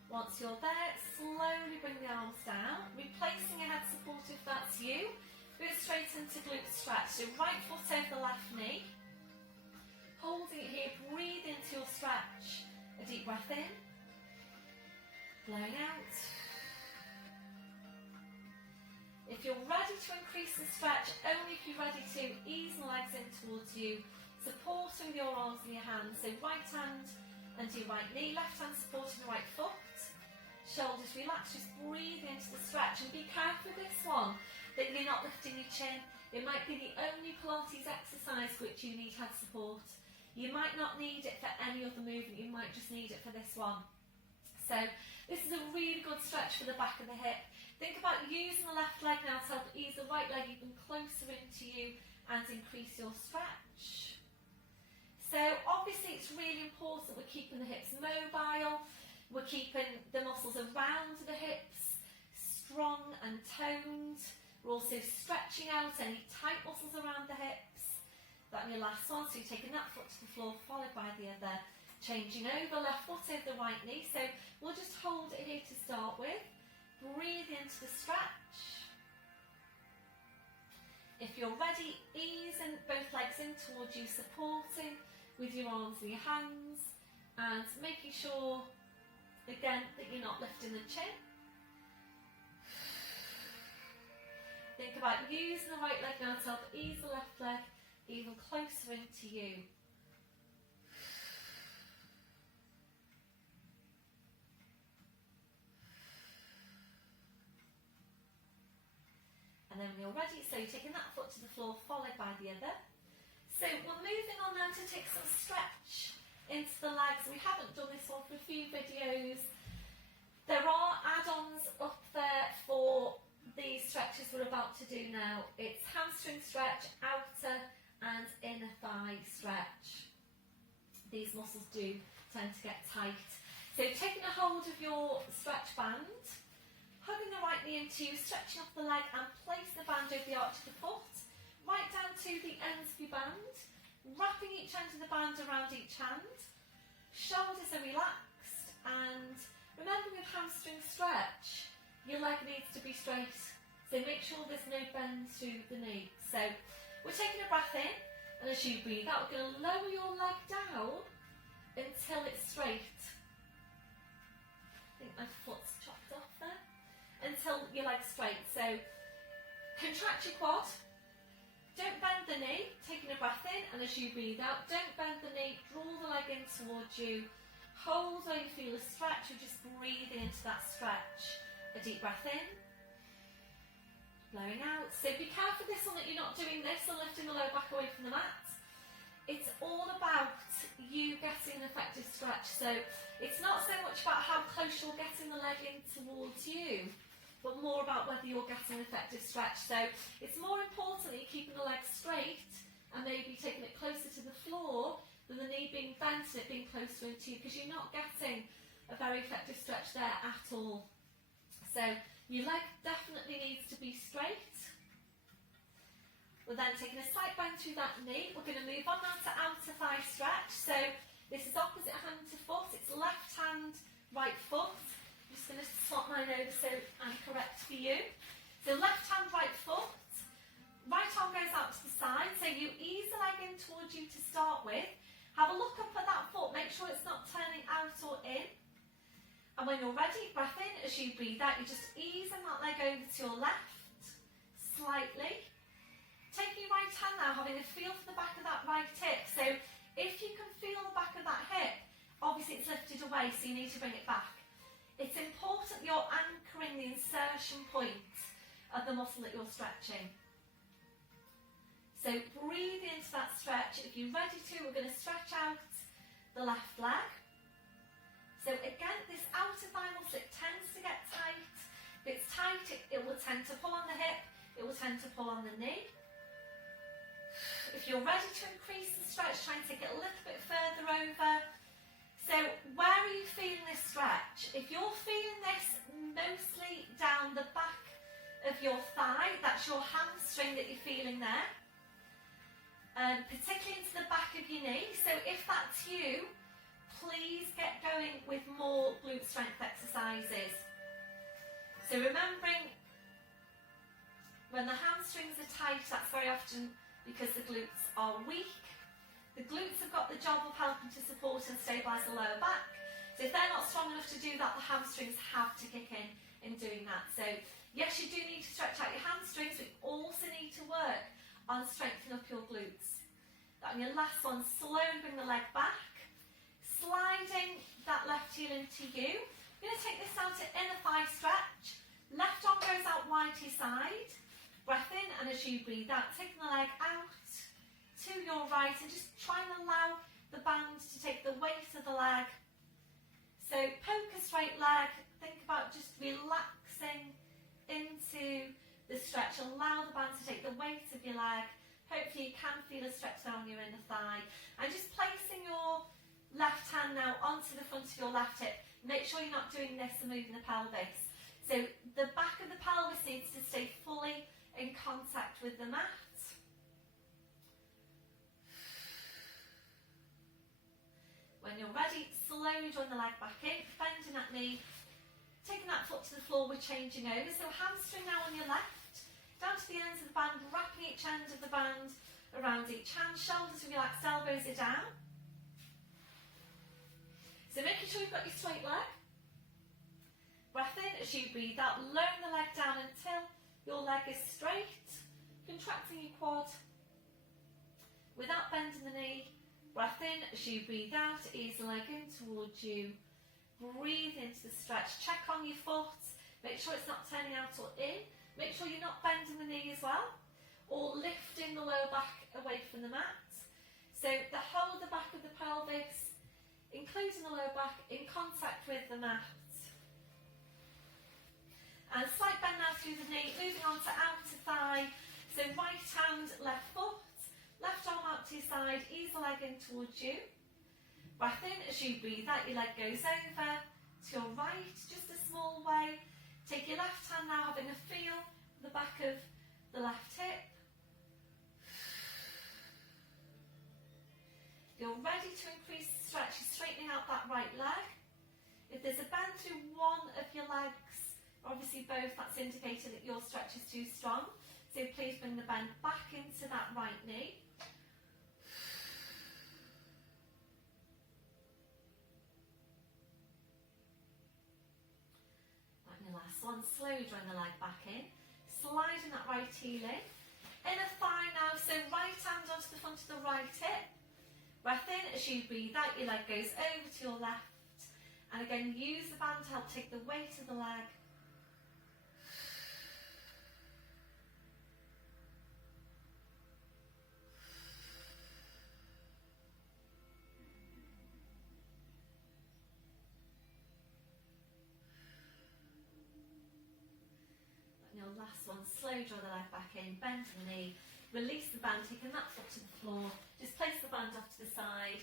Once you're there, slowly bring the arms down, replacing your head support if that's you. Go straight into glute stretch. So right foot over the left knee. Holding it here, breathe into your stretch. A deep breath in. Blowing out. If you're ready to increase the stretch, only if you're ready to, ease the legs in towards you. Supporting your arms and your hands. So right hand under your right knee, left hand supporting the right foot. Shoulders relaxed, just breathe into the stretch, and be careful with this one that you're not lifting your chin. It might be the only Pilates exercise which you need head support. You might not need it for any other movement, you might just need it for this one. So this is a really good stretch for the back of the hip. Think about using the left leg now to help ease the right leg even closer into you and increase your stretch. So obviously it's really important we're keeping the hips mobile, we're keeping the muscles around the hips strong and toned, We're also stretching out any tight muscles around the hips. That's your last one. So you're taking that foot to the floor, followed by the other. Changing over, left foot over the right knee. So we'll just hold it here to start with. Breathe into the stretch. If you're ready, ease both legs in towards you, supporting with your arms and your hands, and making sure, again, that you're not lifting the chin. Think about using the right leg now to help ease the left leg even closer into you. And then when you're ready, so you're taking that foot to the floor, followed by the other. So we're moving on now to take some stretch into the legs. We haven't done this one for a few videos. There are add-ons up there for these stretches we're about to do now. It's hamstring stretch, outer and inner thigh stretch. These muscles do tend to get tight. So taking a hold of your stretch band, hugging the right knee into you, stretching off the leg and place the band over the arch of the foot, right down to the ends of your band, wrapping each end of the band around each hand. Shoulders are relaxed, and remember with hamstring stretch, your leg needs to be straight, so make sure there's no bend to the knee. So we're taking a breath in, and as you breathe out, we're going to lower your leg down until it's straight. I think my foot's chopped off there. Until your leg's straight. So contract your quad, don't bend the knee, taking a breath in, and as you breathe out, don't bend the knee, draw the leg in towards you, hold where you feel a stretch, or just breathing into that stretch. A deep breath in, blowing out. So be careful this one that you're not doing this and lifting the lower back away from the mat. It's all about you getting an effective stretch. So it's not so much about how close you're getting the leg in towards you, but more about whether you're getting an effective stretch. So it's more important that you're keeping the leg straight and maybe taking it closer to the floor than the knee being bent and it being closer into you, because you're not getting a very effective stretch there at all. So your leg definitely needs to be straight. We're then taking a slight bend through that knee. We're going to move on now to outer thigh stretch. So this is opposite hand to foot. It's left hand, right foot. I'm just going to swap mine over so I'm correct for you. So left hand, right foot. Right arm goes out to the side. So you ease the leg in towards you to start with. Have a look up at that foot. Make sure it's not turning out or in. And when you're ready, breath in. As you breathe out, you're just easing that leg over to your left, slightly. Taking your right hand now, having a feel for the back of that right hip. So if you can feel the back of that hip, obviously it's lifted away, so you need to bring it back. It's important you're anchoring the insertion point of the muscle that you're stretching. So breathe into that stretch. If you're ready to, we're going to stretch out the left leg. So again, this outer thigh muscle, it tends to get tight. If it's tight, it will tend to pull on the hip, it will tend to pull on the knee. If you're ready to increase the stretch, try and take it a little bit further over. So where are you feeling this stretch? If you're feeling this mostly down the back of your thigh, that's your hamstring that you're feeling there. Particularly into the back of your knee. So if that's you, please get going with more glute strength exercises. So remembering when the hamstrings are tight, that's very often because the glutes are weak. The glutes have got the job of helping to support and stabilise the lower back. So if they're not strong enough to do that, the hamstrings have to kick in doing that. So yes, you do need to stretch out your hamstrings, but you also need to work on strengthening up your glutes. That on your last one, slowly bring the leg back, sliding that left heel into you. I'm going to take this down to inner thigh stretch. Left arm goes out wide to your side. Breath in, and as you breathe out, taking the leg out to your right and just try and allow the band to take the weight of the leg. So poke a straight leg, think about just relaxing into the stretch. Allow the band to take the weight of your leg. Hopefully you can feel a stretch down your inner thigh. And just placing your left hand now onto the front of your left hip. Make sure you're not doing this and moving the pelvis. So the back of the pelvis needs to stay fully in contact with the mat. When you're ready, slowly join the leg back in, bending that knee, taking that foot to the floor, we're changing over. So hamstring now on your left, down to the ends of the band, wrapping each end of the band around each hand, shoulders relaxed, elbows are down. So making sure you've got your straight leg. Breath in as you breathe out, lowering the leg down until your leg is straight, contracting your quad without bending the knee. Breath in as you breathe out, ease the leg in towards you. Breathe into the stretch, check on your foot, make sure it's not turning out or in. Make sure you're not bending the knee as well, or lifting the lower back away from the mat. So the whole of the back of the pelvis, including the lower back, in contact with the mat. And slight bend now through the knee, moving on to outer thigh. So right hand, left foot, left arm out to your side, ease the leg in towards you. Breath in as you breathe out, your leg goes over to your right, just a small way. Take your left hand now, having a feel the back of the left hip. You're ready to increase the stretch, you're straightening out that right leg. If there's a bend through one of your legs, obviously both, that's indicating that your stretch is too strong. So please bring the bend back into that right knee. And the last one, slowly drawing the leg back in, sliding that right heel in. Inner thigh now, so right hand onto the front of the right hip. Breath in as you breathe out, your leg goes over to your left. And again, use the band to help take the weight of the leg. And your last one, slowly draw the leg back in, bend the knee, release the band, taking that foot to the floor, just place the band off to the side.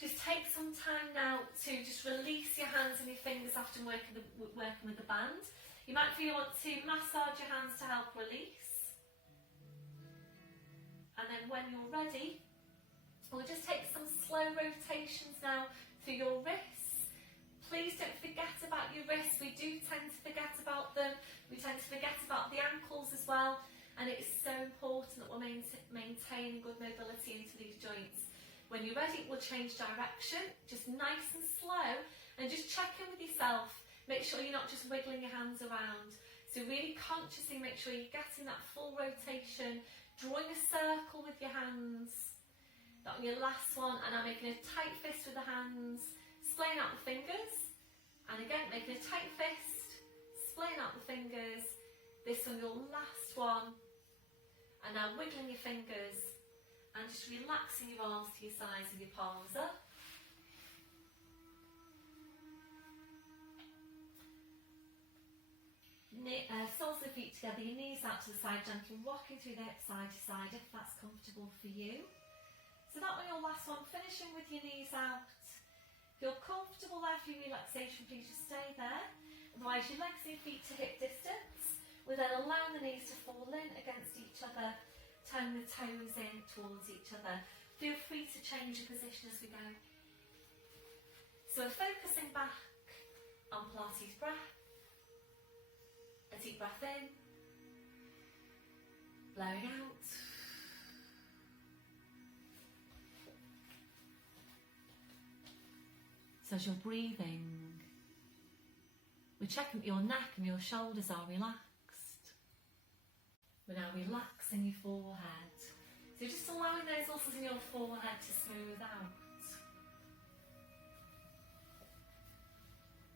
Just take some time now to just release your hands and your fingers after working with the band. You might feel you want to massage your hands to help release. And then when you're ready, we'll just take some slow rotations now through your wrists. Please don't forget about your wrists. We do tend to forget about them. We tend to forget about the ankles as well. And it is so important that we're maintaining good mobility into these joints. When you're ready, we'll change direction, just nice and slow, and just check in with yourself. Make sure you're not just wiggling your hands around. So really consciously make sure you're getting that full rotation, drawing a circle with your hands. That on your last one, and I'm making a tight fist with the hands, splaying out the fingers. And again, making a tight fist, splaying out the fingers. This one, your last one. And now wiggling your fingers. And just relaxing your arms to your sides with your palms up. Soles of the feet together, your knees out to the side, gently rocking through the hips side to side if that's comfortable for you. So that one, your last one, finishing with your knees out. If you're comfortable there for your relaxation, please just stay there. Otherwise, your legs and your feet to hip distance. We're then allowing the knees to fall in against each other, turning the toes in towards each other. Feel free to change your position as we go. So we're focusing back on Pilates breath. A deep breath in, blowing out. So as you're breathing, we're checking that your neck and your shoulders are relaxed. We're now relaxing your forehead. So just allowing those muscles in your forehead to smooth out.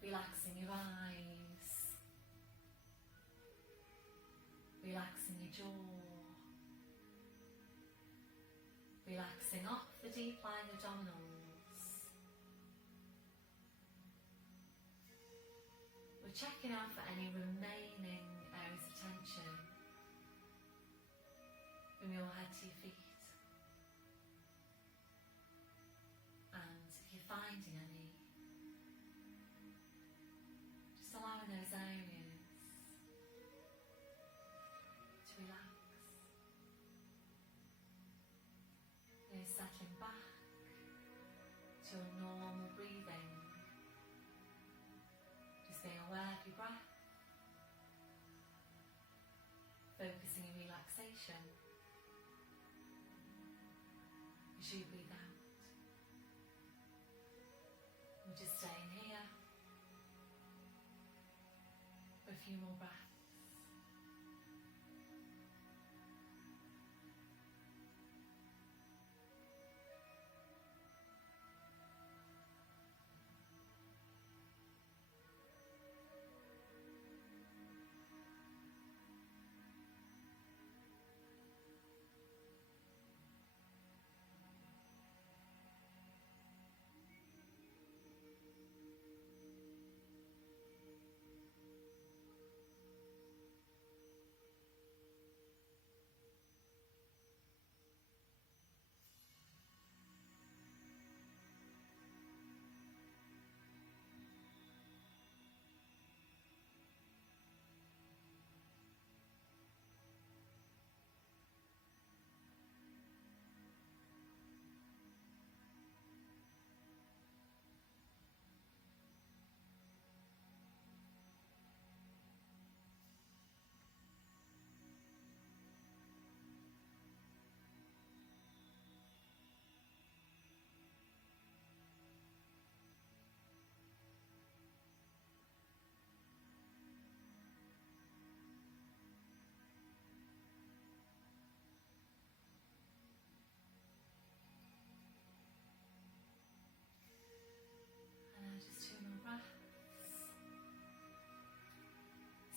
Relaxing your eyes. Relaxing your jaw. Relaxing off the deep lying abdominals. We're checking out for any remaining areas of tension. From your head to your feet. And if you're finding any, just allowing those areas to relax. your normal breathing. Just being aware of your breath, focusing on relaxation as you breathe out. We're just staying here for a few more breaths.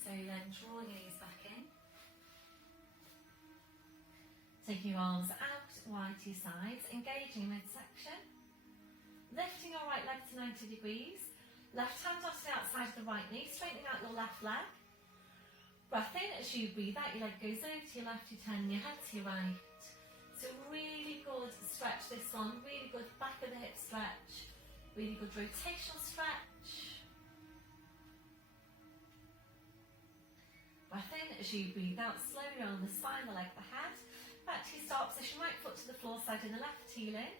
So then draw your knees back in. Taking your arms out wide to your sides, engaging midsection. Lifting your right leg to 90 degrees. Left hand onto the outside of the right knee, straightening out your left leg. Breath in as you breathe out, your leg goes over to your left, you turn your head to your right. So really good stretch this one, really good back of the hip stretch, really good rotational stretch. Breath in as you breathe out, slowly on the spine, the leg, the head. Back to your start position, right foot to the floor, side of the left heel in.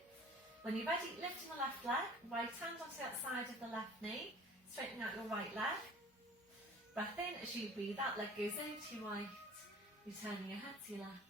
When you're ready, lifting the left leg, right hand onto the outside of the left knee, straightening out your right leg. Breath in as you breathe out, leg goes over to your right, you're turning your head to your left.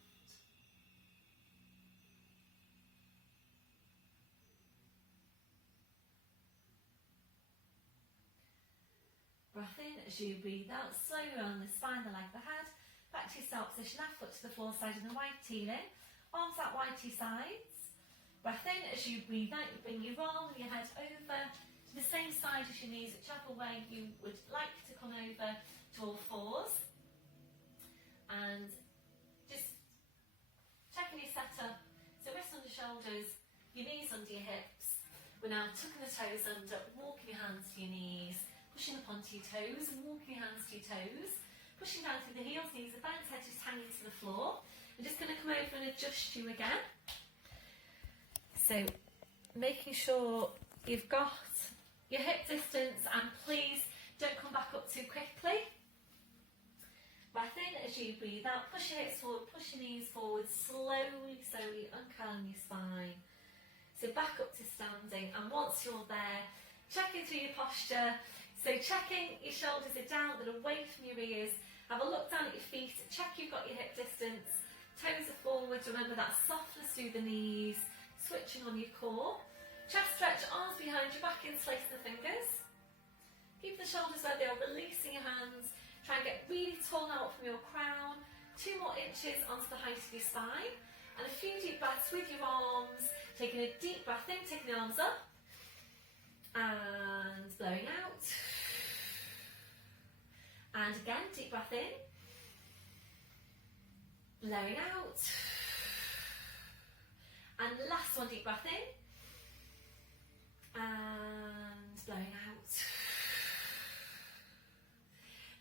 Breath in as you breathe out, slowly on the spine, the leg, the head. Back to your start position, left foot to the floor, side of the right heel in. Arms out wide to your sides. Breath in as you breathe out, you bring your arm and your head over to the same side as your knees, whichever way you would like to come over to all fours. And just checking your setup. So wrists under shoulders, your knees under your hips. We're now tucking the toes under, walking your hands to your knees. Pushing up onto your toes and walking your hands to your toes. Pushing down through the heels, knees are bent, head just hanging to the floor. I'm just going to come over and adjust you again. So making sure you've got your hip distance, and please don't come back up too quickly. Breath in as you breathe out, push your hips forward, push your knees forward, slowly, slowly uncurling your spine. So back up to standing, and once you're there, checking through your posture. So checking your shoulders are down but away from your ears. Have a look down at your feet, check you've got your hip distance. Toes are forward, remember that softness through the knees. Switching on your core. Chest stretch, arms behind your back, interlace the fingers. Keep the shoulders where they are, releasing your hands. Try and get really tall out from your crown. 2 more inches onto the height of your spine. And a few deep breaths with your arms. Taking a deep breath in, taking the arms up. And blowing out. And again, deep breath in. Blowing out. And last one, deep breath in. And blowing out.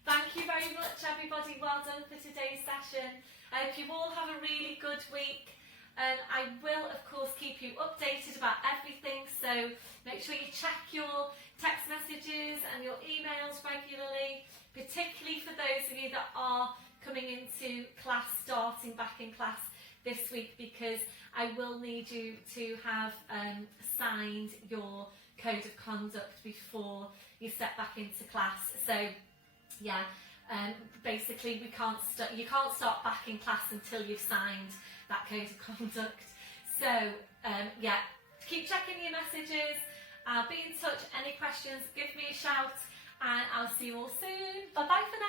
Thank you very much, everybody. Well done for today's session. I hope you all have a really good week. I will, of course, keep you updated about everything, so make sure you check your text messages and your emails regularly, particularly for those of you that are coming into class, starting back in class this week, because I will need you to have signed your code of conduct before you step back into class. So yeah, basically you can't start back in class until you've signed that code of conduct. So yeah, keep checking your messages. I'll be in touch. Any questions, give me a shout, and I'll see you all soon. Bye bye for now.